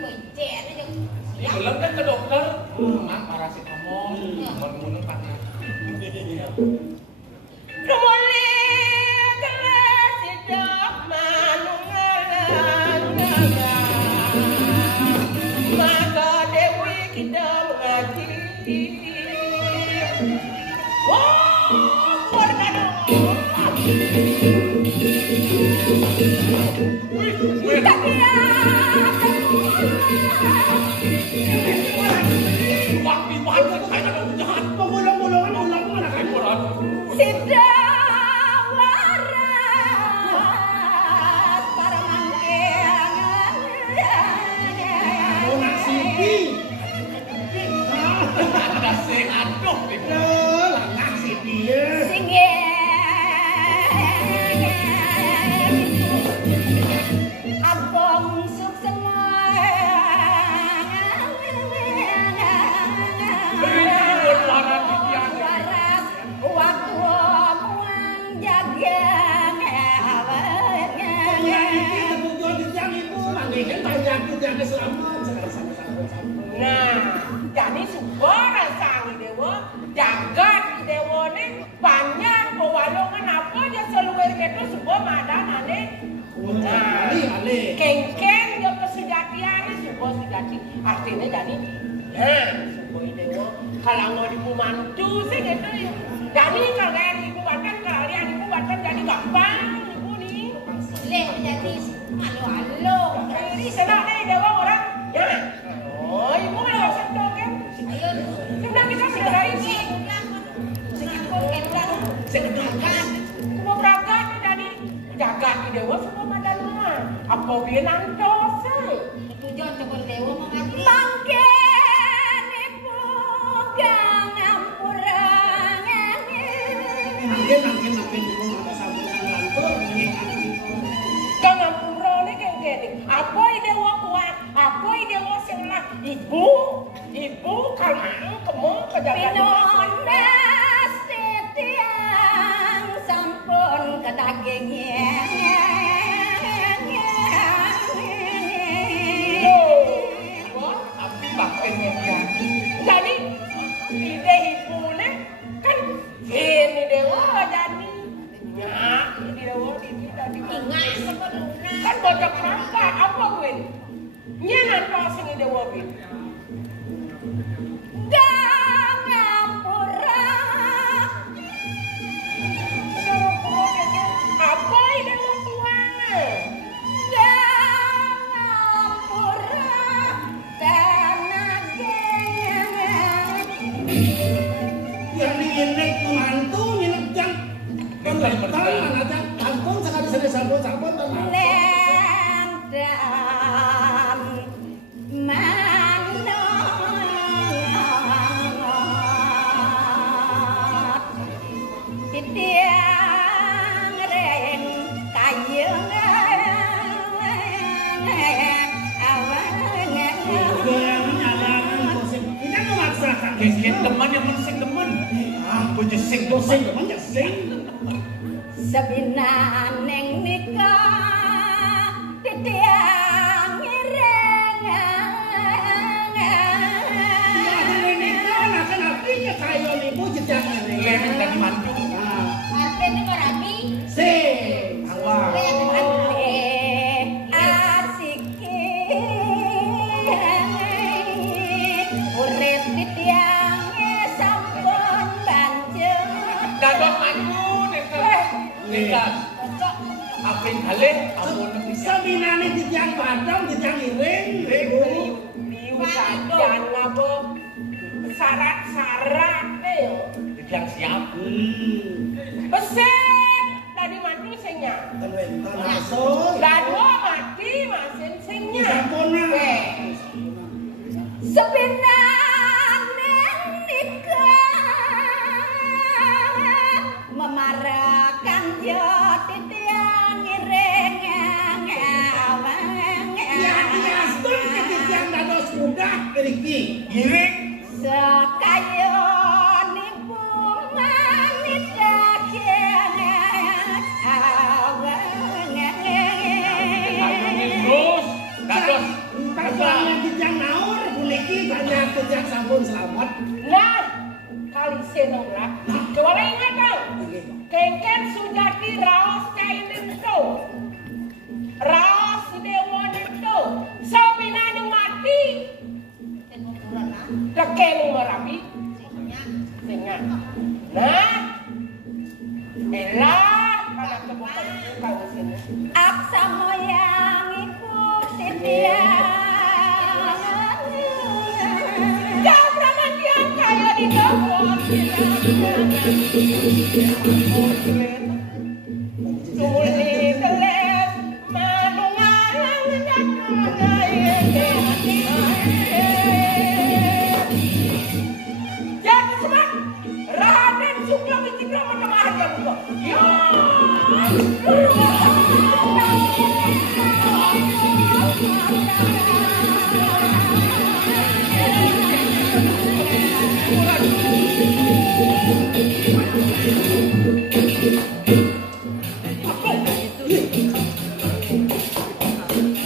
jangan selamat sekali sama-sama. Nah, jadi subara sang dewa jagat dewa nih banyak pewalongan apa aja seluruh itu sebuah madanane. Nah, kengkeng dia kesejatiannya sebuah sejati artinya jadi nah sebuah dewa kalau mau ibu mantu sih gitu ya. Jadi kalian ibu bahkan kalian ibu bahkan jadi gampang ibu nih. Leh jadi halo. Ini senang nih dewa orang ya. Oh, ibu udah sentuh kan? Ayo. Sudah kita sudah dari sini. Sekedar Semua berangkat tadi jagat di dewa semua madana. Apa bilang dosa? tujuan cokor dewa mengati. Mangken ibu gangampurangan. Mungkin ibu ada sambutan lantur Kang ampura nih kayak gini. Apa dewa kuat? Apa dewa sing lah? Ibu kalau kamu ke jagat Pinonas titiang sampun kedagingnya. Tapi bakatnya dia. Jadi ide ibu nih kan ini dewa jadi ya ini dewa ini tadi Ingat sepenuhnya. kan bocah kerangka apa gue nyenan pasang dewa gue Gangampura apa ide dewa tuanya Gangampura tanagenya. yang diinget mantu nginep jang penonton mana jang kampung sekali sedih sabun tenang. Lendam manot titiang ren kayeng Kita memaksakan. Kengkeng teman yang mensing teman. Aku jesing Sing teman. teman ya sing. Sabinaneng nikah titiang ireng. Ini kan akan artinya kayo nipu jejak Iya, ini tadi mantu. Artinya merapi. Sing. Awal. Asik urip titiang sampun banjur. Dados mantu nekat. Apa yang kalian? Aku lebih Sabinane jejak padang jejak iring. liu sajian ngabo syarat-syarat deh yang siap. Beset tadi mati singnya. Tenwentan aso. Dadua mati masin singnya. Sampuna. Sabinaneng nikah memarakan yo titiang ireng. Ya diastur ke jejak dados mudah keriki. Giring. Sakayo nipu manis Terus. Dados. Tangan jejak naur puniki banyak jejak sampun selamat. Nah, kali senora. Coba ingat dong. Kengken sujati raos kainin to. Raos dewa itu. Sabinane mati. Lekeng merapi. Singnya. Nah. Elah. Kalau kebukaan kalau sini. aksa moyang iku titiang. Jauh ramadian kaya di bawah. Sulit teles manungalang dan jadi sebab Raden Sukla Wicitra menemani kamu. Ya.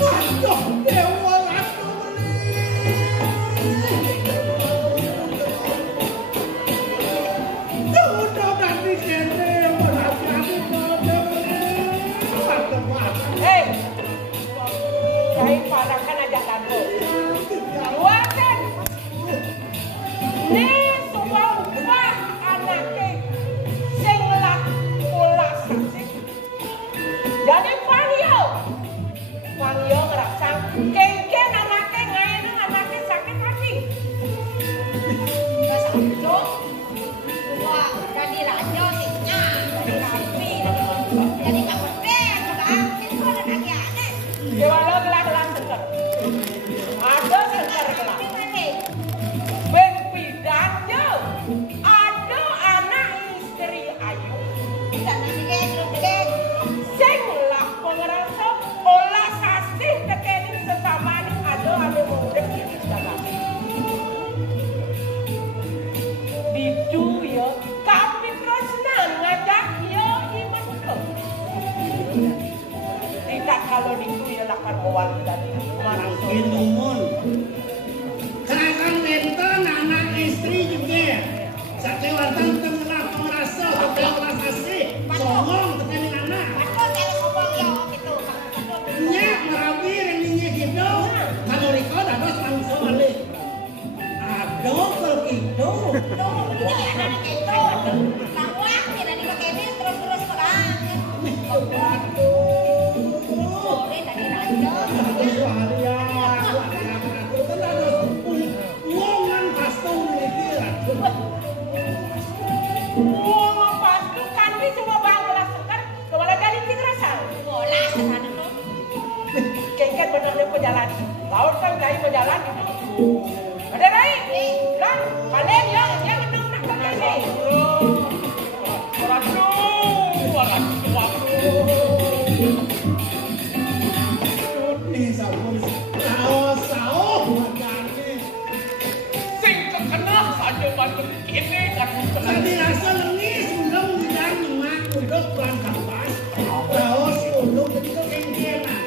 Aduh, dewa Ini semua ubah anaknya sing lak pola sasih. Jadi Mario ngerasa kengken anaknya ngayain anaknya sakit hati. Nggak sanggup. Wah, jadi raja sih. Tapi jadi nggak berdek kan? Itu ada lagi aneh. Dewala gelah-gelah seger. Ada seger gelah. Gimana? Ben pidanya ada anak istri ayu. Tidak nanti kayak Sing lah pengerasa olah sasih tekeni sesama ini ada muda di sana. Itu ya, kami Krishna ngajak ya iman ke. Tidak kalau itu ya lakan awal dan Mungkin umum. Kerajaan benten anak istri juga. Sakewatan temenah pengerasa, pengeras asih. Songong tekenin anak. Betul kalau ngomong ya gitu. Nyak merapi reningnya gitu. Kalau Riko dados langsung balik. Aduh kalau gitu. Tuh, jadi anak itu. Lawak tidak dipakai terus perang. Boleh dari raja. ngomong pasti kami cuma bangla seker kepala dari tigrasan. Bola sana tuh. Kengket benar dia pejalan. Laut kan dari pejalan. Ada Rai? Kan kalian yang menang nak begini. Sing terkena saja bantu ini kan Tadi rasa lengis, udah ngidang nyemak, udah pelangkap pas. Raos si udah jadi kekengkenan.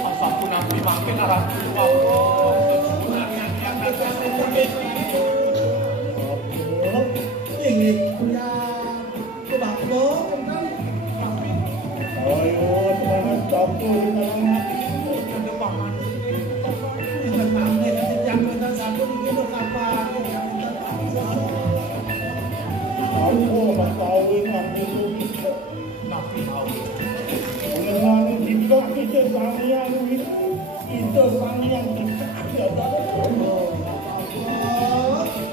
Asaku nanti makin arah tua. Ingin kuliah, kebakbo, tentang. Ayo, mana campur di dalam hati. Ada paman. Ini paman, yang kita satu di hidup apa? Aku tak tahu yang itu. Nabi tahu. Memang kita sang yang itu sang yang kita.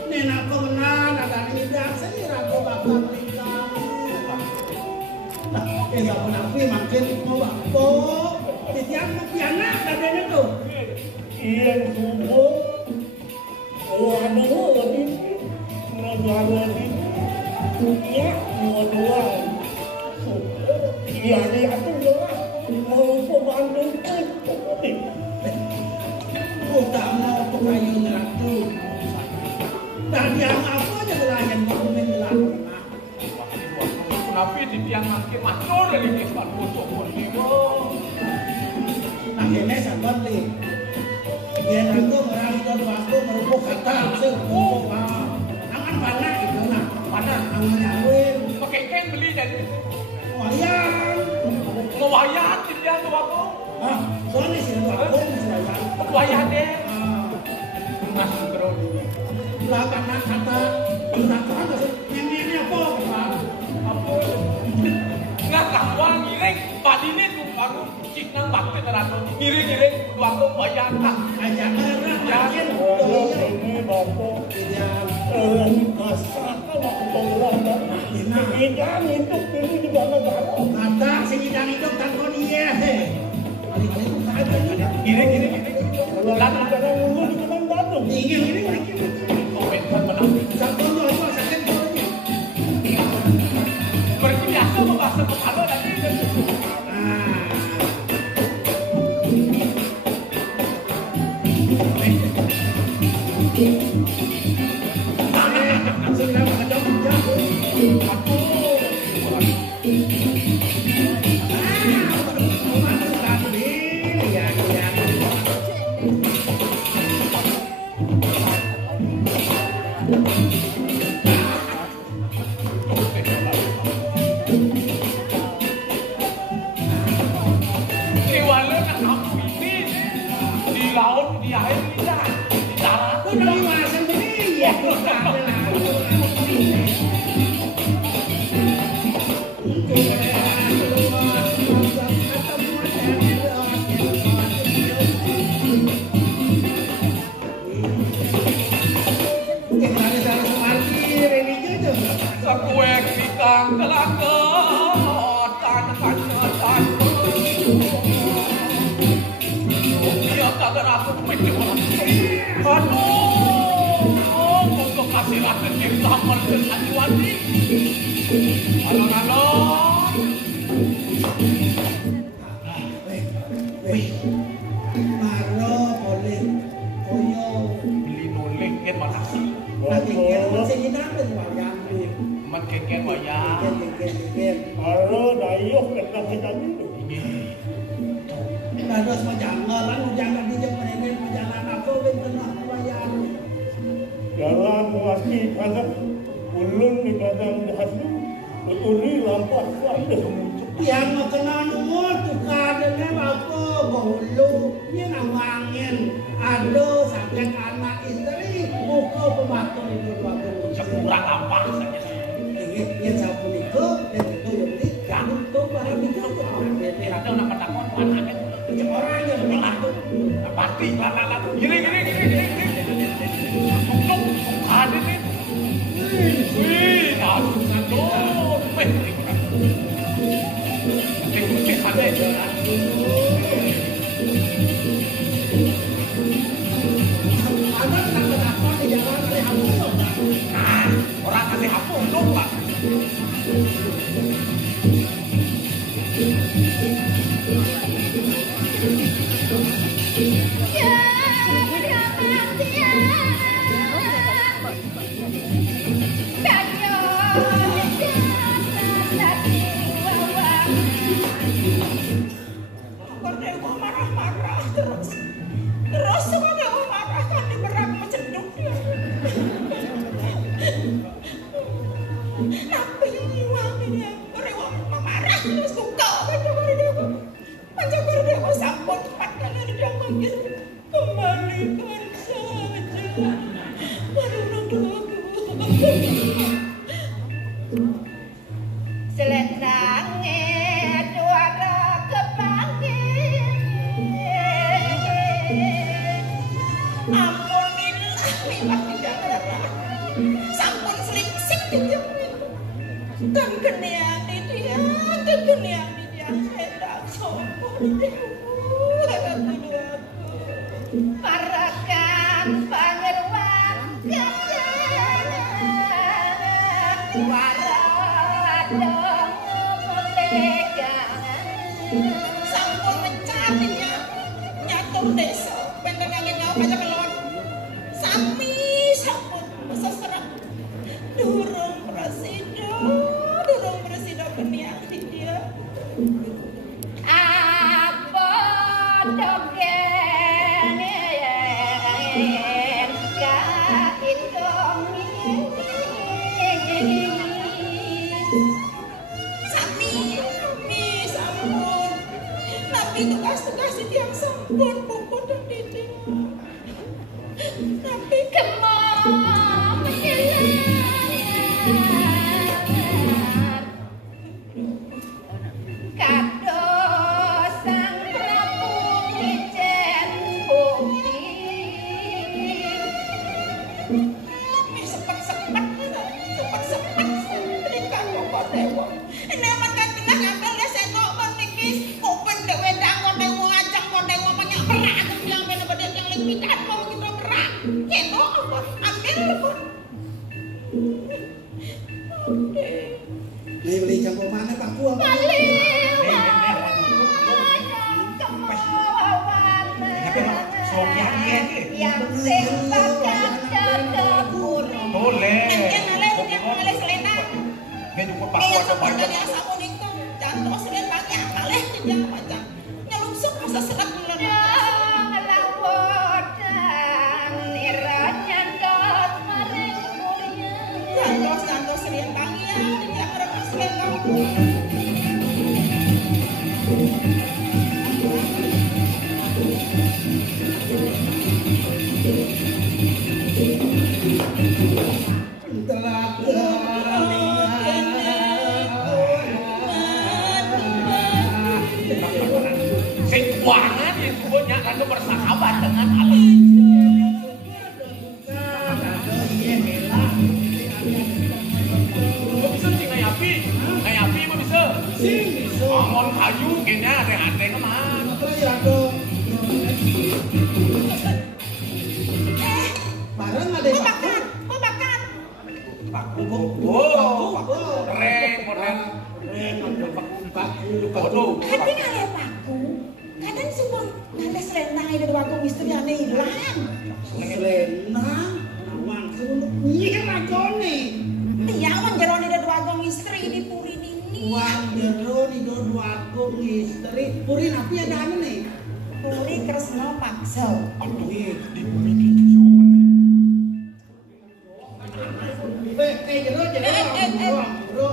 Nenek aku menang, ada tidak saya aku bakal nikah. Nah, nabi makin mau apa? Tiang piana dadanya tuh. Iya subuh. Oh ada lagi. Ngajar lagi. Iya mau dua. Iya dia tuh jelas mau pembantu. Utama pengayun ratu. Dan yang apa aja nelayan bangunin nelayan. Nabi di tiang makin matur dari kisah kusuk pun. Akhirnya sahabat nih. Dia nanti orang itu waktu merupuk kata sepupu. Angan mana itu nak? Mana? Angan nyawin. Pakai kain beli jadi. Wayang. Ngewayan di tiang tuh waktu. Ah, soalnya sih waktu masih wayang. Wayan deh. Masuk terus. Lah karena kata kata ini apa? Apa? Ngakak wang ngiring. Padi ini tuh aku cik nang bakti terang. Ngiring waktu wayan tak. Ajak orang yakin. Ini bapak yang Hidang hidup ini juga negara. Kata si hidang hidup tanpa dia. Gini. Lalu cara ngulu di Gunung Batu. Ini. Komentar menang. Satu dua sakit. Berbiasa membahas kalau nanti. Di laut, di air, di darat, di darat. Udah 5 sendiri ya. Aduh, untuk kasih rasa cinta mereka Sanjiwati. Alon-alon. Maro boleh koyo Beli noleng kan makasih. nanti kita sing nang wayang iki. Man keken wayang. Ken. Halo, dayuh kena kita dulu. Ini. Terus jangan jangan di jemene jalan apa benten wayang. Jalan wasi pada ulun di kadang hasil uturi lampas ada. Yang kenal nomor tukar dengan apa bolu ini nawangin aduh sampai anak istri muka pematu itu waktu Sekurang apa saja. ini sabun itu dan itu yang kamu tuh barang itu Ada orang takut anak itu. orang yang berlaku Pasti lala gini. Untuk ada nih. Wih, aduh satu. ada kenapa di jalan dari Hamburg Orang kasih hapus dong, Pak. Kordewo marah-marah terus Kordewo marah kan diberak menceduk dia. Tapi wanginya Kordewo marah terus suka pada Kordewo. Macam Kordewo sampun 4 kali dia manggil kembalikan saja. Selendangnya juara kepanggil. Ampunilah mewah tidak sampun selingsik dijemur. Dan keniani dia hendak sombong. Parakan pangeran waradong sampun mencarinya nyatung desa benten yang nyawa macam melon sami sampun seserak durung presido keniati dia apa dogen kain dongeng Sami sampun tapi tugas-tugas yang sampun puput dan didik tapi kemau kados sang Prabu Ijen bukti sepet berikan kok dewa ini makan kena ngambil ya saya kok menikis kupen dewe dangon dewa ajak kok dewa banyak berat yang bener-bener yang lebih kat mau kita berat keno apa ambil pun beli campur mana Pak Kuah yang sing bakal dapur Boleh. boleh selendang Dia cukup Iya pakai sebenarnya sabun itu jantung oksigen banyak kaleh dia macam nyelupsup masa sedap bulan jantung sering banyak dia mereka selendang Keuangan itu banyak lalu bersahabat dengan Allah. Kau bisa sih ngayapi mah bisa. Bangun kayu gini ada kemana? istri puri napi ada anu nih. Puri Kresna Paksa. Aduh, di bumi hijau. Bro,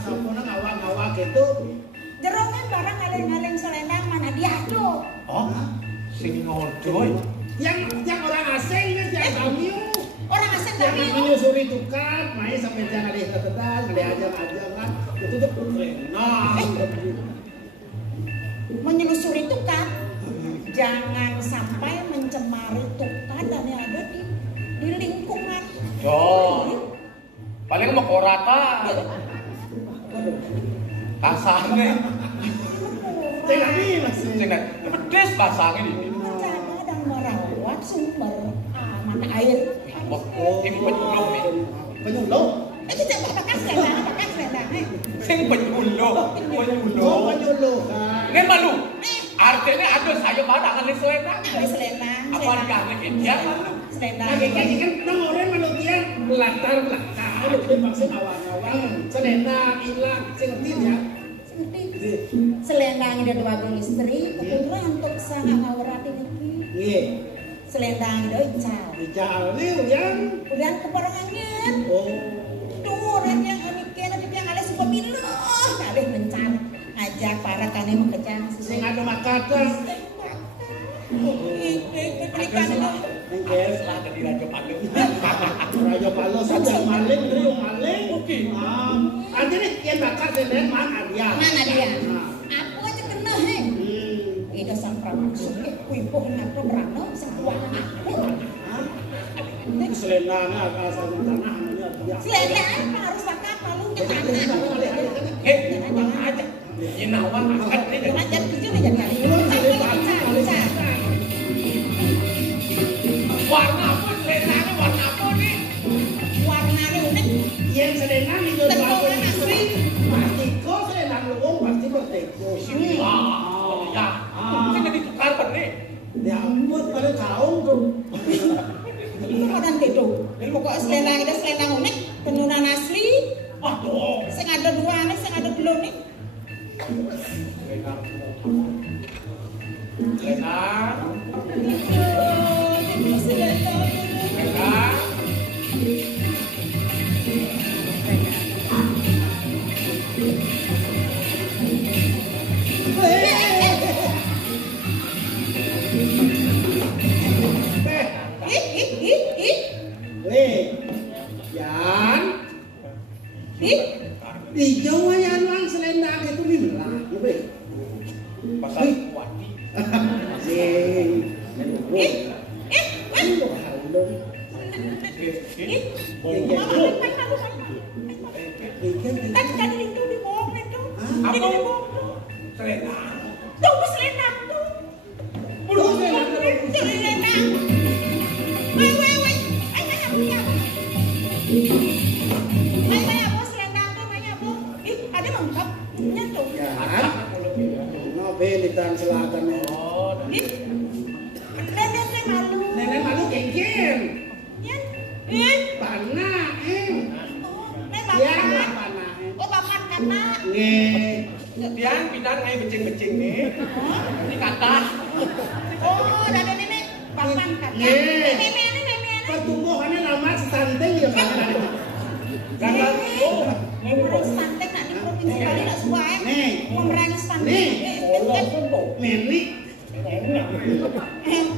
sampuna ngawak-ngawak gitu. Jero kan barang ngaleng-ngaleng selendang mana dia tuh. Oh, sing ngodoy. Yang orang asing kan yang kami. Orang asing Yang kami. menyusuri tukang, main sampai jangan ada ketedan, ada ajang-ajangan. Itu tuh nah. Menyelusuri tukang. Jangan sampai mencemari tukang dan yang ada di lingkungan. Oh. Paling mau korata. Kasane. Cek kami masih. Sing pedes kasane iki. Menjaga dan merawat sumber mata air. Oh, ini penyuluh nih. Penyuluh. Itu jangan pakai selendang. Sing penyuluh. Oh, penyuluh. Ini malu. Artinya ada saya pada ngalih selendang. Ngalih selendang. Apa dia dia malu. Selendang. Lagi kan nang orang manusia latar belakang. Lu maksud awal-awal. Selendang hilang, sing ngerti ya. Selendang ada dua istri, kebetulan untuk sang ngawurati negeri. Nggih. Selendang itu ical. Ical liu yang. Kemudian keperangannya. Oh. Orang yang mikir tapi yang alih suka miluh, alih mencar ngajak para kane mengkecang. Sing ada makata. Pernikahan itu. Nggih. Ada di Raja Palu. Raja Palu saja maling, dulu maling. Oke. Artinya yang bakar senen mana dia? Mana dia? Aku aja kena he. Ida sang pramaksu kuipuh ngapro merano sang kuat aku. Selendang asal tanah dia. Selendang harus pakai palu ke tanah. Aja. Inawan angkat nih. Jangan jadi kecil aja jadi. Warna apa selendangnya? Warna apa nih? Warnanya unik. Yang selendang itu Tentukan asli. Partiko selendang luwung pasti berteko. Ya. Ini jadi tukar nih. Ya ampun pada kaum tuh. Itu orang itu. Pokoknya selendang itu selendang unik, tenunan asli. Waduh. Sing ada dua nih, sing ada belum nih. Selendang. Itu selendang. Selendang. Yan. Di Jawa yang lang selendang itu bilang, Pasal kuati. Tadi itu di bawah itu. Apa? Di bawah. Selendang. Tunggu selendang tuh. Belum selendang. Selendang. Woi. Ayo bu selendang tuh, ayo bu. Ih, ada lengkap. Nyentuh. Yan. Ngobelitan selatan. Oh, Ih, nenek malu. Nenek malu kengken. Yan. Ih, Panah. oh, nenek Ya, bapak. panah. Oh, bapak kata. Nggih. Tiang bidang kayak becing-becing nih. Ini kata. Oh, ada nenek bapak kata. Iya. Nenek. Pertumbuhannya lama stunting ya kan. Kata itu. Orang stunting nak di provinsi Bali nak suka Nih. memerangi stunting. Nih. Eh, Nenek.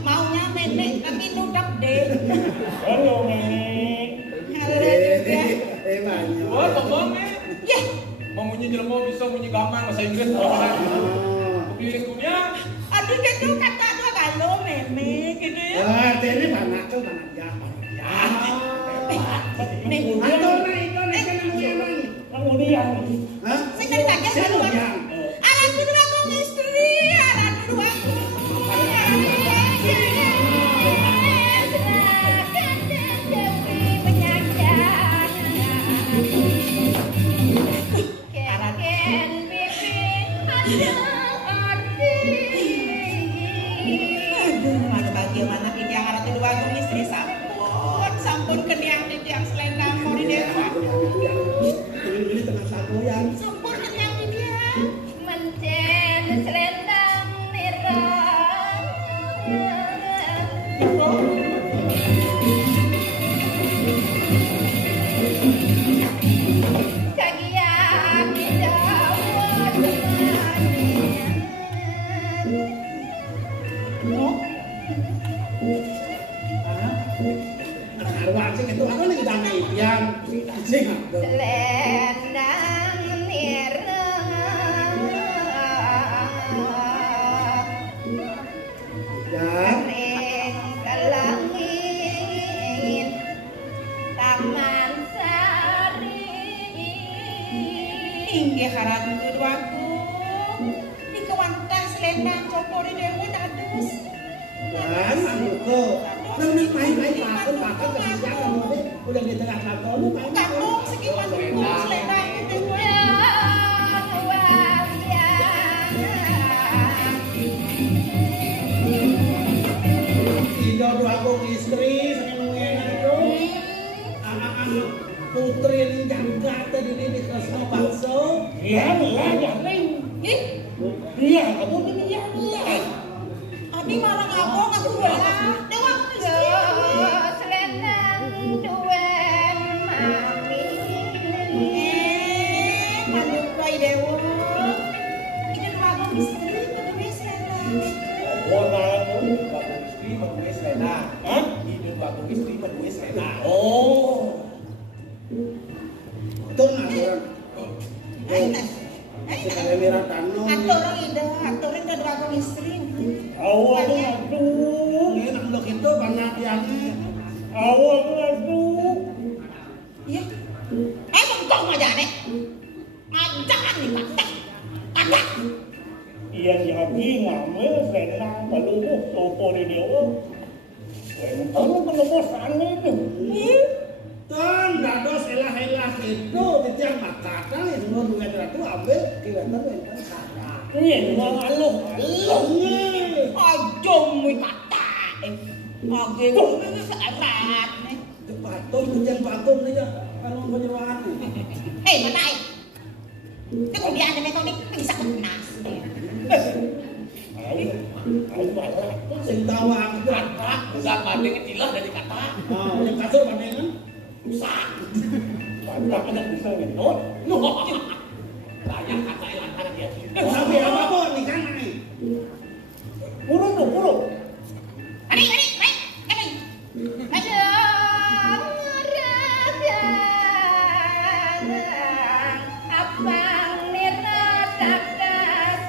maunya nenek tapi nudak deh. Halo, Nenek. Halo juga. Banyak. Wah, teman nih. Ya, Mau munyi jelema bisa munyi gaman bahasa Inggris. Keliling dunia. aduh gitu kata dua kalau nenek gitu ya. Ini mana tuh mana ya. Nih, Atau nah itu nih kan yang mana? Kemudian, Hah? saya kan kaget Saya baru. yang. Alat dulu aku istri, alat dulu aku. Bagaimana ini yang anak kedua aku istri sampun keniang di tiang selendang mau di dewa. Ini tengah satu yang. Sampun keniang di dia. Mencet Arwah sing itu apa lagi damai yang sing Selendang nireng ya ning kelangit Taman Sari. Inggih Ratu Dwaku. Nika wantah selendang copori dewe dados. kan aku nang main-main pakai kesian kamu udah di tengah kantor main Kamu segi wanita selendang dewe. Tidak aku istri seneng itu anak-anak putri yang jaga tadi di Kresno Bakso Iya, jangan. Iya, kamu ini ya. Abi marang aku ngaku lah. Dewa aku Yo selendang duwen mami. manuk bae dewa. Ini aku istri kedua selendang. Orang bagus istri menulis Lena. Hah? Hidup bagus istri menulis Lena. Oh. itu orang sekali merah tanah Atur kedua aku istri. Awal aduh. ini nak blok itu banyak yang Awal aduh. Iya. Bengkong aja nek. Ajakan nih Pak. Ada. Iya jadi ngambil Lena baru sopo di dewa. Kamu belum sana itu. ton dados elah-elah itu titiang makata yang semua duit ratu ambil kiwatan yang sana Ini dua malu. Aja mi kata. Age wis erat. patung hujan patung nih ya kalau penyerahan Mata. Itu dia ada metode bisa kenas. Ayo malah. sing tawa itu Kata, bukan banding kecilah dari kata. yang kasur pandangan Rusak. Banyak anak bisa nih. Banyak kata yang antara dia. tapi apa pun nih kan nih Puro tuh, puro. Ani. Aduh, abang nirada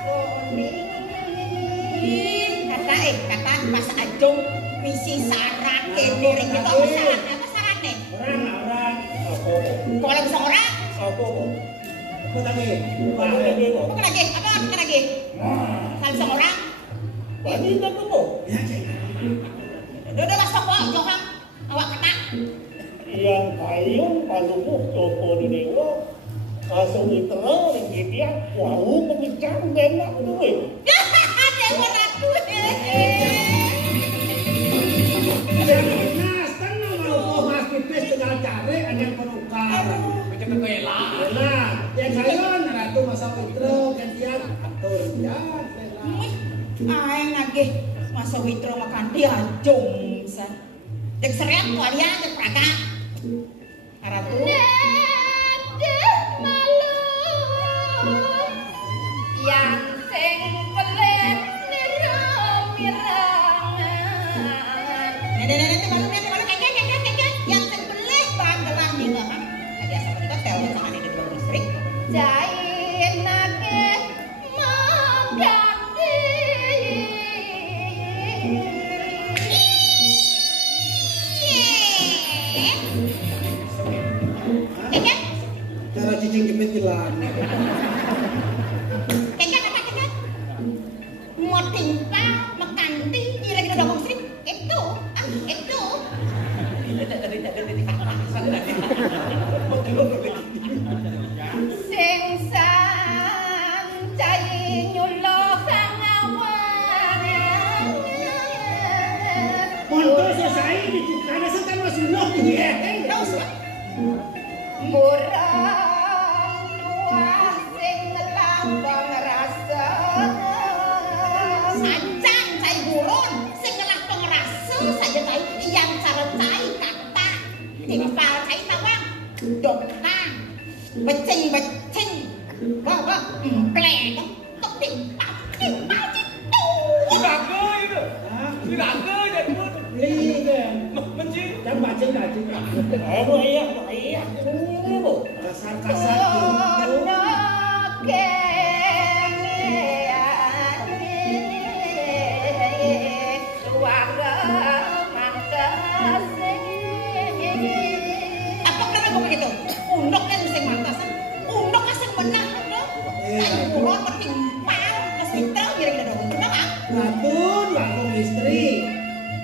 kuning. Kata pas ajung misi saran kene rek kita saran apa sarane? orang Apa? Koleng seorang. Apa? apa lagi Bukan lagi, apa lagi? Koleng seorang. Bani tak apa? Udah masuk kok, Johan. Awak kata. Yang payung palung sopo di dewa. Kasih mitra lagi dia. Wau pembicaraan benar duit. Dewa ratu. Nas, tenang mau mas pipis tinggal cari ada penukar. Macam tu elah. Nah, yang sayon ratu masa fitro gantian atur ya. Aing nagih masa witro makan dia ajung san. Dek serem kalian dek praga. Ratu. Malu yang sing kelet mirangan. Nanti malu keket. Yang sebelih banggalan nih Mbak. Ada seperti itu tel tangan ini dua listrik. Jain nake mengganti. Keket. Cara cicing jepit hilang. Keket. Mau timpang makan tinggi lagi udah listrik. Itu. Sing sang cai nyulo kang awan. Monto selesai dicukanya sekan masih loh ya. Terus Murang luas sing lambang rasa. Sanjang cai burun sing ngelah pengerasa saja cai yang cara cai kata timpal cai tawang dokna becing bawa empleng tok timpal citu Tidak ke itu. Tidak ke jadi pun. Beli kan. Menciri cing cing. Aduh iya, ini bu. Kasar-kasar. Apa kenapa kok begitu? Undok kan sing mantasan. Undok kan sing menang undok. Saya pulang ketimpal hospital kira-kira dong. Kenapa? Latun laku istri.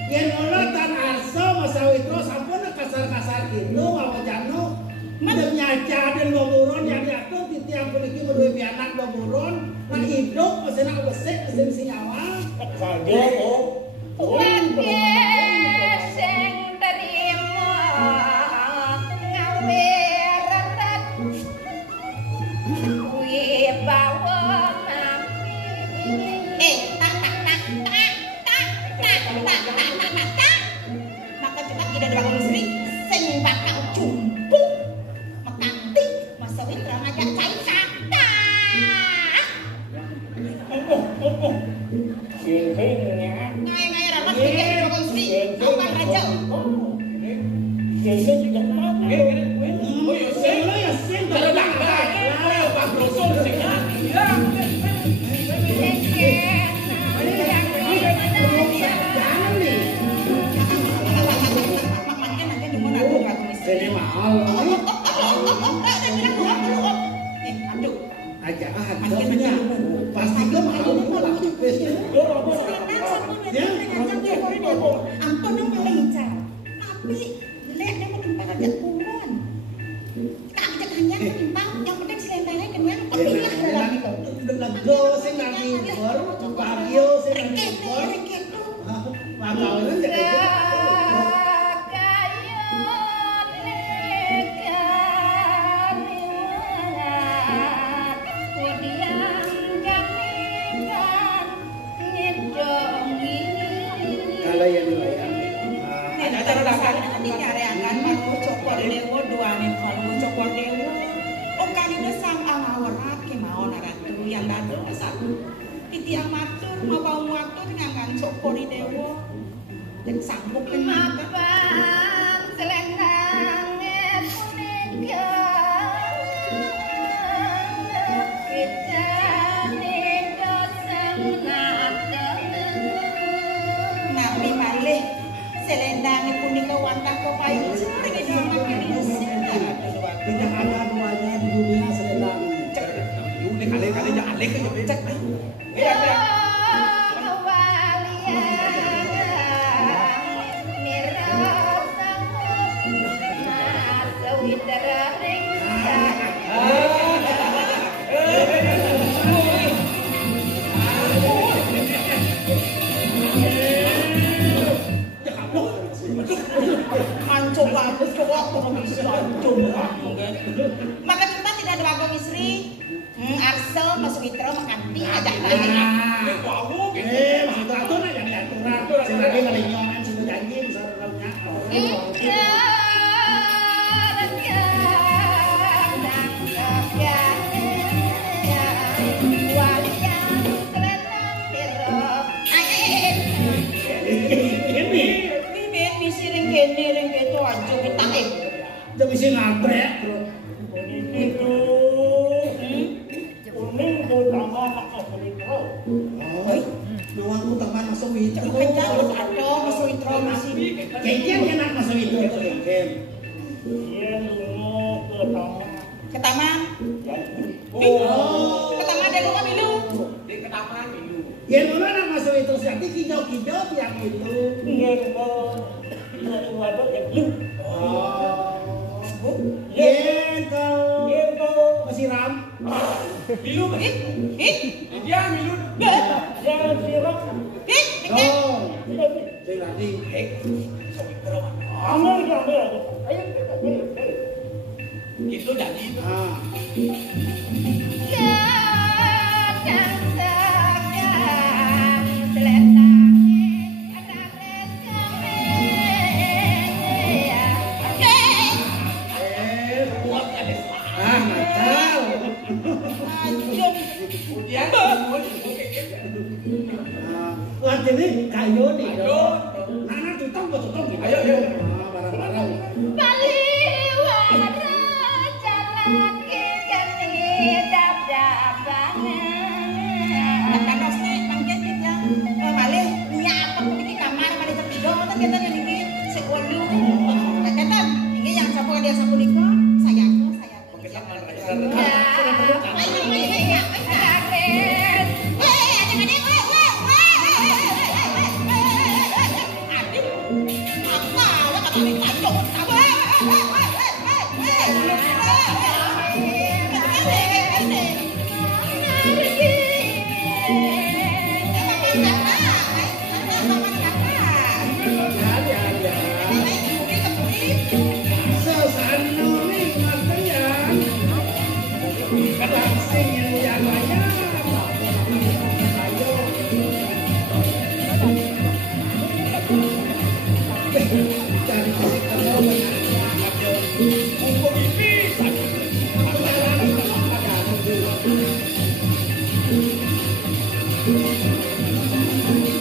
Yen ngono tan arso masawi terus sampun kasar-kasar gitu wae jano. Madem nyaca den bomuron yang diatur di tiang puniki meduwe pianak bomuron, nah hidup mesin wesek mesin sinyawa. Saja kok. Wage sing terima ngawe retet kuwi bawa mati Maka cepat kita doakan istri sing bakal jumpu mekanti masa witra ngajak cai kata. Sehingga Ngai-ngai ramas kita doakan istri. Apa raja? sehingga juga mati. Oh ya sing. Lo ya sing Kalau tak ada, ayo Pak Grosol sing hati ya. jangan nih. Makanya nanti di mana aku doakan istri. Jadi mahal. Aduh. Aja hatinya. Pasti ke mahal mau lagi pes. Ampun dong melencar. Tapi lek dia mau timpang aja kumon. Tak bisa kenyang timpang. Yang penting selendangnya kenyang. Tapi lah dalam itu. Lego sing nanti baru Bagio sing nanti baru. Rengket tuh. Makanya jadi kalau yang dilayani. Nek cara dasarnya nanti nyareangan kalau copot dewa dua nih kalau copot dewa. Oh kan itu sang amawarat kemauan aratu yang dadu satu. Titi amatur mau bau matur ngangan copot dewa. Dan sanggup kenapa? selendangnya punika kita nido sangat Nabi malih selendangnya punika wantah kepayu sering di rumah kalian. Tidak ada duanya di dunia selendang. Ini kali-kali jangan lek ya becek. Ya ya. Mancung bagus kok kok bisa coba. Maka kita tidak ada bagong istri. Arsel masuk itro makanti ajak lagi. Wow, Maksud aku nak yang diatur. Sing lagi ngelinyoan sudah janji misalnya. Ini siring kene itu aja kita Udah bisa ngabrek, bro. Itu kuning utama Aswitro. Oh, nuangku teman masuk itu. Kenyang atau masuk itro masih. Kengken enak masuk itu kengken. Dia mau ke taman. Ke taman. Oh, Ke taman ada rumah bilu. di ketaman dulu. ya mana nak masuk itu nanti kijau-kijau yang itu. Dia mau ada yang lu. Oh, kau masih ram. Milu Ih, dia milu. Jangan sirap. Oh, saya nanti. Ambil ambil. Ayo kita ambil. Itu jadi Ah, buat ada ah, nakal. kemudian mau itu Lagi ini kayu nih. Nana tutong gitu. Ayo, ayo. Barang-barang. Thank you.